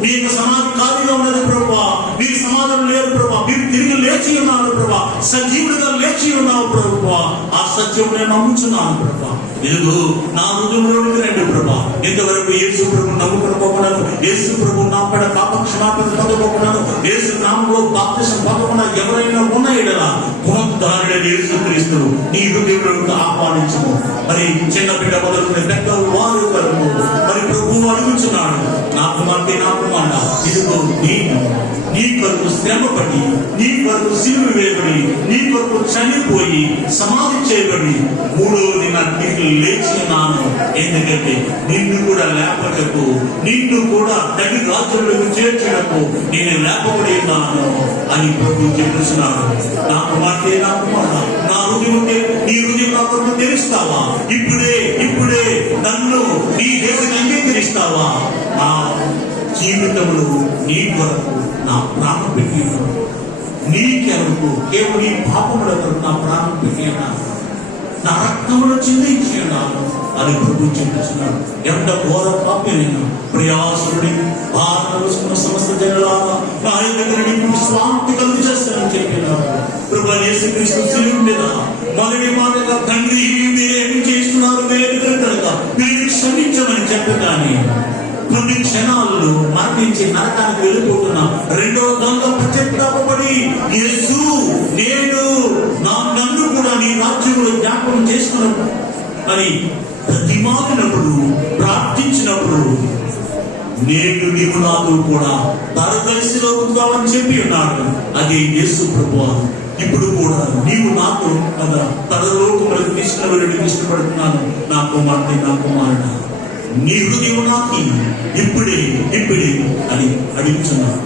నీ యొక్క సమాధి ఖాళీగా ఉన్నది ప్రభువా, నీ సమాధానం లేదు ప్రభువా, మీరు తిరిగి లేచి ఉన్నాడు ప్రభువా, సజీవుడిగా లేచి ఉన్నావు ప్రభువా. ఆ సత్యం నేను నమ్ముచున్నాను ప్రభువా. ఇదిగో నా హృదయంలోనికి రండి ప్రభువా. ఇంతవరకు యేసు ప్రభు నమ్ముకోకపోవడాను, యేసు ప్రభు నా పడ పాపక్షమాపణ పొందకపోవడాను, యేసు నామములో బాప్తిసం పొందకుండా ఎవరైనా ఉన్న ఎడల పునరుద్ధానుడైన యేసుక్రీస్తును నీ హృదయంలోకి ఆహ్వానించము. మరి చిన్న బిడ్డ మొదలుకునే పెద్దలు వారు వరకు మరి ప్రభువు అడుగుచున్నాడు, నా కుమార్తె, నా కుమార్తె, ఇదిగో నేను నీ కొరకు శ్రమపడి, నీ కొరకు సిలువ వేయబడి, నీ కొరకు చనిపోయి సమాధి చేయబడి 3వ దినాన నీకు లేచి ఉన్నాను. ఎందుకంటే నిన్ను కూడా లేపటకు, నిన్ను కూడా తల్లి రాజ్యంలోకి చేర్చడకు నేను లేపబడి ఉన్నాను అని ప్రభు చెప్తున్నాడు. నా కుమార్తె, నా కుమార్తె, నా హృదయం నీ హృదయం నా కొరకు తెరుస్తావా? ఇప్పుడే నన్ను నీ దేవుడిని అంగీకరిస్తావా? నా జీవితంలో నీ కొరకు నా ప్రాణం పెట్టి నీ కొరకు, కేవలం నీ పాపముల కొరకు నా ప్రాణం పెట్టి నా రక్తమును చిందించి ఉన్నాను అని ప్రభు చెప్తున్నాడు. ఎంత ఘోర పాప్యమైన ప్రయాసుడి భారతదేశంలో సమస్త జనులారా నా దగ్గర నీకు స్వామి కలుగు చేస్తానని చెప్పినాడు. ప్రభు యేసుక్రీస్తు సిలువ మీద మొదటి మాటగా తండ్రి మీరేమి చేస్తున్నారు, మీరు క్షమించమని చెప్పగానే కొన్ని క్షణాల్లో మరణించి నరకానికి వెళ్ళిపోతున్నాం. 2వ దొంగ ప్రత్యక్షపడి యేసు నేను నన్ను కూడా నీ రాజ్యంలో జ్ఞాపకం చేసుకున్నప్పుడు అని ప్రతిమాడినప్పుడు, ప్రార్థించినప్పుడు నేడు నీవు నాతో కూడా పరదర్శిలో ఉందామని చెప్పి ఉన్నాడు. అదే యేసు ప్రభువా. ఇప్పుడు కూడా నీవు నాతో పరలోకములకు తీసుకుని ఇష్టపడుతున్నాను. నా కుమార్తె, నా కుమారుడు, నీ హృదయం నాకు ఇప్పుడే అని అడుగుతున్నాను.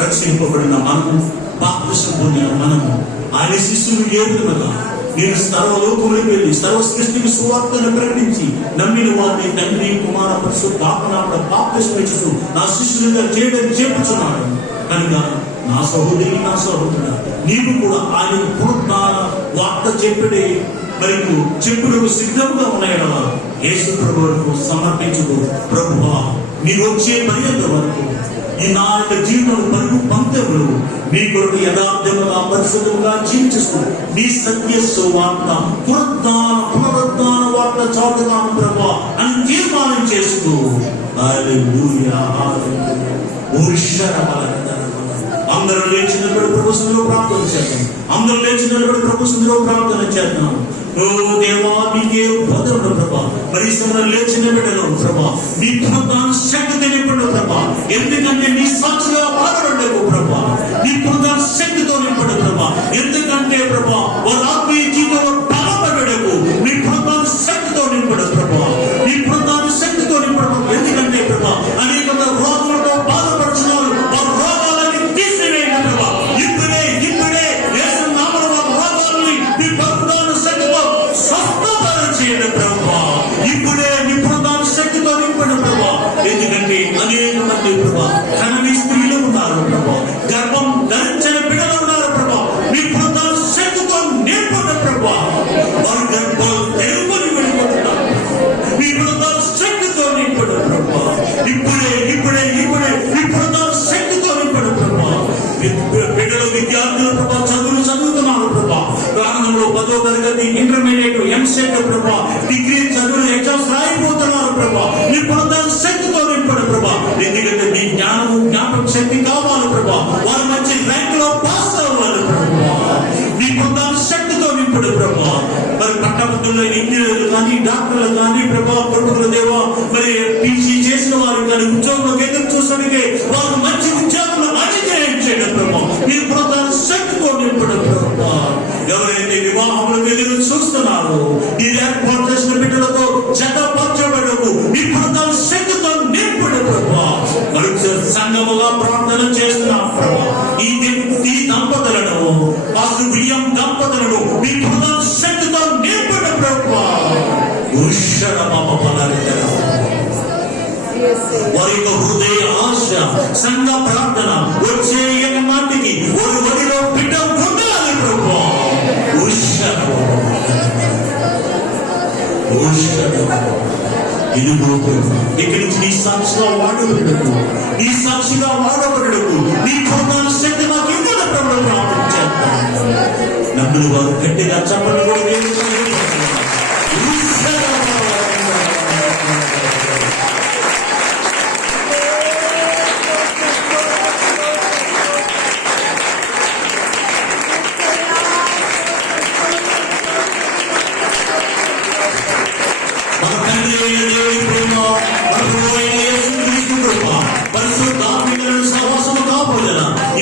రక్షింపబడిన మనము, బాప్తిసం పొందిన మనము, ఆయన శిష్యులు ఏ విధముగా నేను సర్వలోకములకు వెళ్ళి సర్వ సృష్టికి సువార్తను ప్రకటించి నమ్మిన వారిని తండ్రి, కుమార, పరిశుద్ధాత్మ బాప్తిసం ఇచ్చుతూ నా శిష్యులుగా చేయడం చేపుచున్నాడు. కనుక నా సహోదరి, నా సహోదరుడా, నీవు కూడా ఆయన పునరుద్ధాన వార్త చెప్పడే మరియు చెప్పులకు సిద్ధంగా ఉన్నాయడవా యేసు ప్రభు వరకు సమర్పించుకో. ప్రభువా, నీవు వచ్చే పర్యంత వరకు ఈ నా యొక్క జీవితంలో పరుగు పంక్తులు మీ కొరకు యథార్థముగా పరిశుద్ధంగా జీవించుకో. నీ సత్య సువార్త పునరుద్ధాన వార్త చాటుగాను ప్రభువా అని తీర్మానం చేసుకో. హల్లెలూయా, హల్లెలూయా. అందరూ లేచినప్పుడు ప్రభు సన్నిధిలో ప్రార్థన చేద్దాం. అందరూ లేచినప్పుడు ప్రభు సన్నిధిలో ప్రార్థన చేద్దాం. ఓ దేవా, నీకే వదనడు ప్రభా. మరి సమయంలో లేచిన బిడ్డలో ప్రభా, నీ పునరుద్ధాన శక్తి నింపడు ప్రభా. ఎందుకంటే నీ సాక్షిగా వాడబడ్డకు ప్రభా. నీ పునరుద్ధాన శక్తితో నింపడు ప్రభా. ఎందుకంటే ప్రభా, వారి ఆత్మీయ జీవితంలో బలపడకు నీ పునరుద్ధాన శక్తితో నింపడు ప్రభా. నీ పునరుద్ధాన శక్తితో నింపడు. ఎందుకంటే ప్రభా, అనేక రోగులతో బాధపడుతున్నారు. వారి రోగాలని తీసివేయండి ప్రభా. ఇప్పుడే యేసు నామములో రోగాలని నీ పునరుద్ధాన శక్తితో స్వస్థపరచేయండి ప్రభా. ఇప్పుడే నీ పునరుద్ధాన శక్తితో నింపండి ప్రభా. ఎందుకంటే అనేక మంది ప్రభా కనని స్త్రీలు ఉన్నారు ప్రభా. గర్భం ధరించిన బిడ్డలు ఉన్నారు ప్రభా. నీ పునరుద్ధాన శక్తితో నింపండి ప్రభా. వారి గర్భాలు తెరుకొని వెళ్ళిపోతున్నారు. నీ పునరుద్ధాన శక్తితో నింపండి ప్రభా. ఇప్పుడే నీ పునరుద్ధాన శక్తితో నింపండి ప్రభా. బిడ్డలు, విద్యార్థులు ప్రభా చదువుతున్నారు ప్రభా. ప్రారంభంలో 10వ తరగతి, ఇంటర్మీడియట్, ఎంసెట్ ప్రభా, డిగ్రీ చదువులు ఎగ్జామ్స్ రాయిపోతున్నారు ప్రభా. నీ పునరుద్ధాన శక్తితో నింపండి ప్రభా. ఎందుకంటే నీ జ్ఞానము, జ్ఞాపక శక్తి కావాలి ప్రభా. వారు మంచి ర్యాంక్ లో పాస్ అవ్వాలి ప్రభా. నీ పునరుద్ధాన శక్తితో నింపండి ప్రభా. మరి పట్టభద్రులు, ఇంజనీర్లు కానీ, డాక్టర్లు కానీ ప్రభా, కొడుకుల దేవా, మరి పీజీ చేసిన వారు కానీ ఉద్యోగంలో ఎదురు చూసడానికి వారు మంచి ఉద్యోగంలో అధిగ్రహించేయడం ప్రభా. నీ పునరుద్ధాన శక్తితో నింపండి ప్రభా. ఎవరైతే వివాహములకు ఎదురు చూస్తున్నారో నీ ఏర్పాటు చేసిన బిడ్డలతో జతపరచబడకు నీ పునరుద్ధాన శక్తితో నింపండి ప్రభా. మరి సంఘముగా ప్రార్థన చేస్తున్నాం ప్రభా. ఈ దంపతులను, పాస్టర్ విలియం దంపతులను నీ పునరుద్ధాన శక్తితో నింపండి ప్రభా. వారి యొక్క హృదయ ఆశ, సంఘ ప్రార్థన వచ్చే నాటికి ఒక వడిలో బిడ్డ ఉండాలి ప్రభా. ఇక్కడి నుంచి నీ సాక్షిగా వాడబడకు, నీ సాక్షిగా వాడబడకు. నీ పునరుద్ధాన శక్తి నాకు ఇవ్వడం ప్రభు ప్రార్థన చేస్తాను. నమ్ములు వారు గట్టిగా చెప్పండి.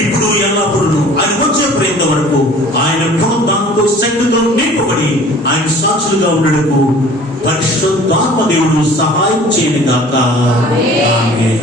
ఇప్పుడు ఎల్లప్పుడూ అది వచ్చే ప్రయత్నం వరకు ఆయన పునరుద్ధానంతో శక్తితో నింపబడి ఆయన సాక్షులుగా ఉండడకు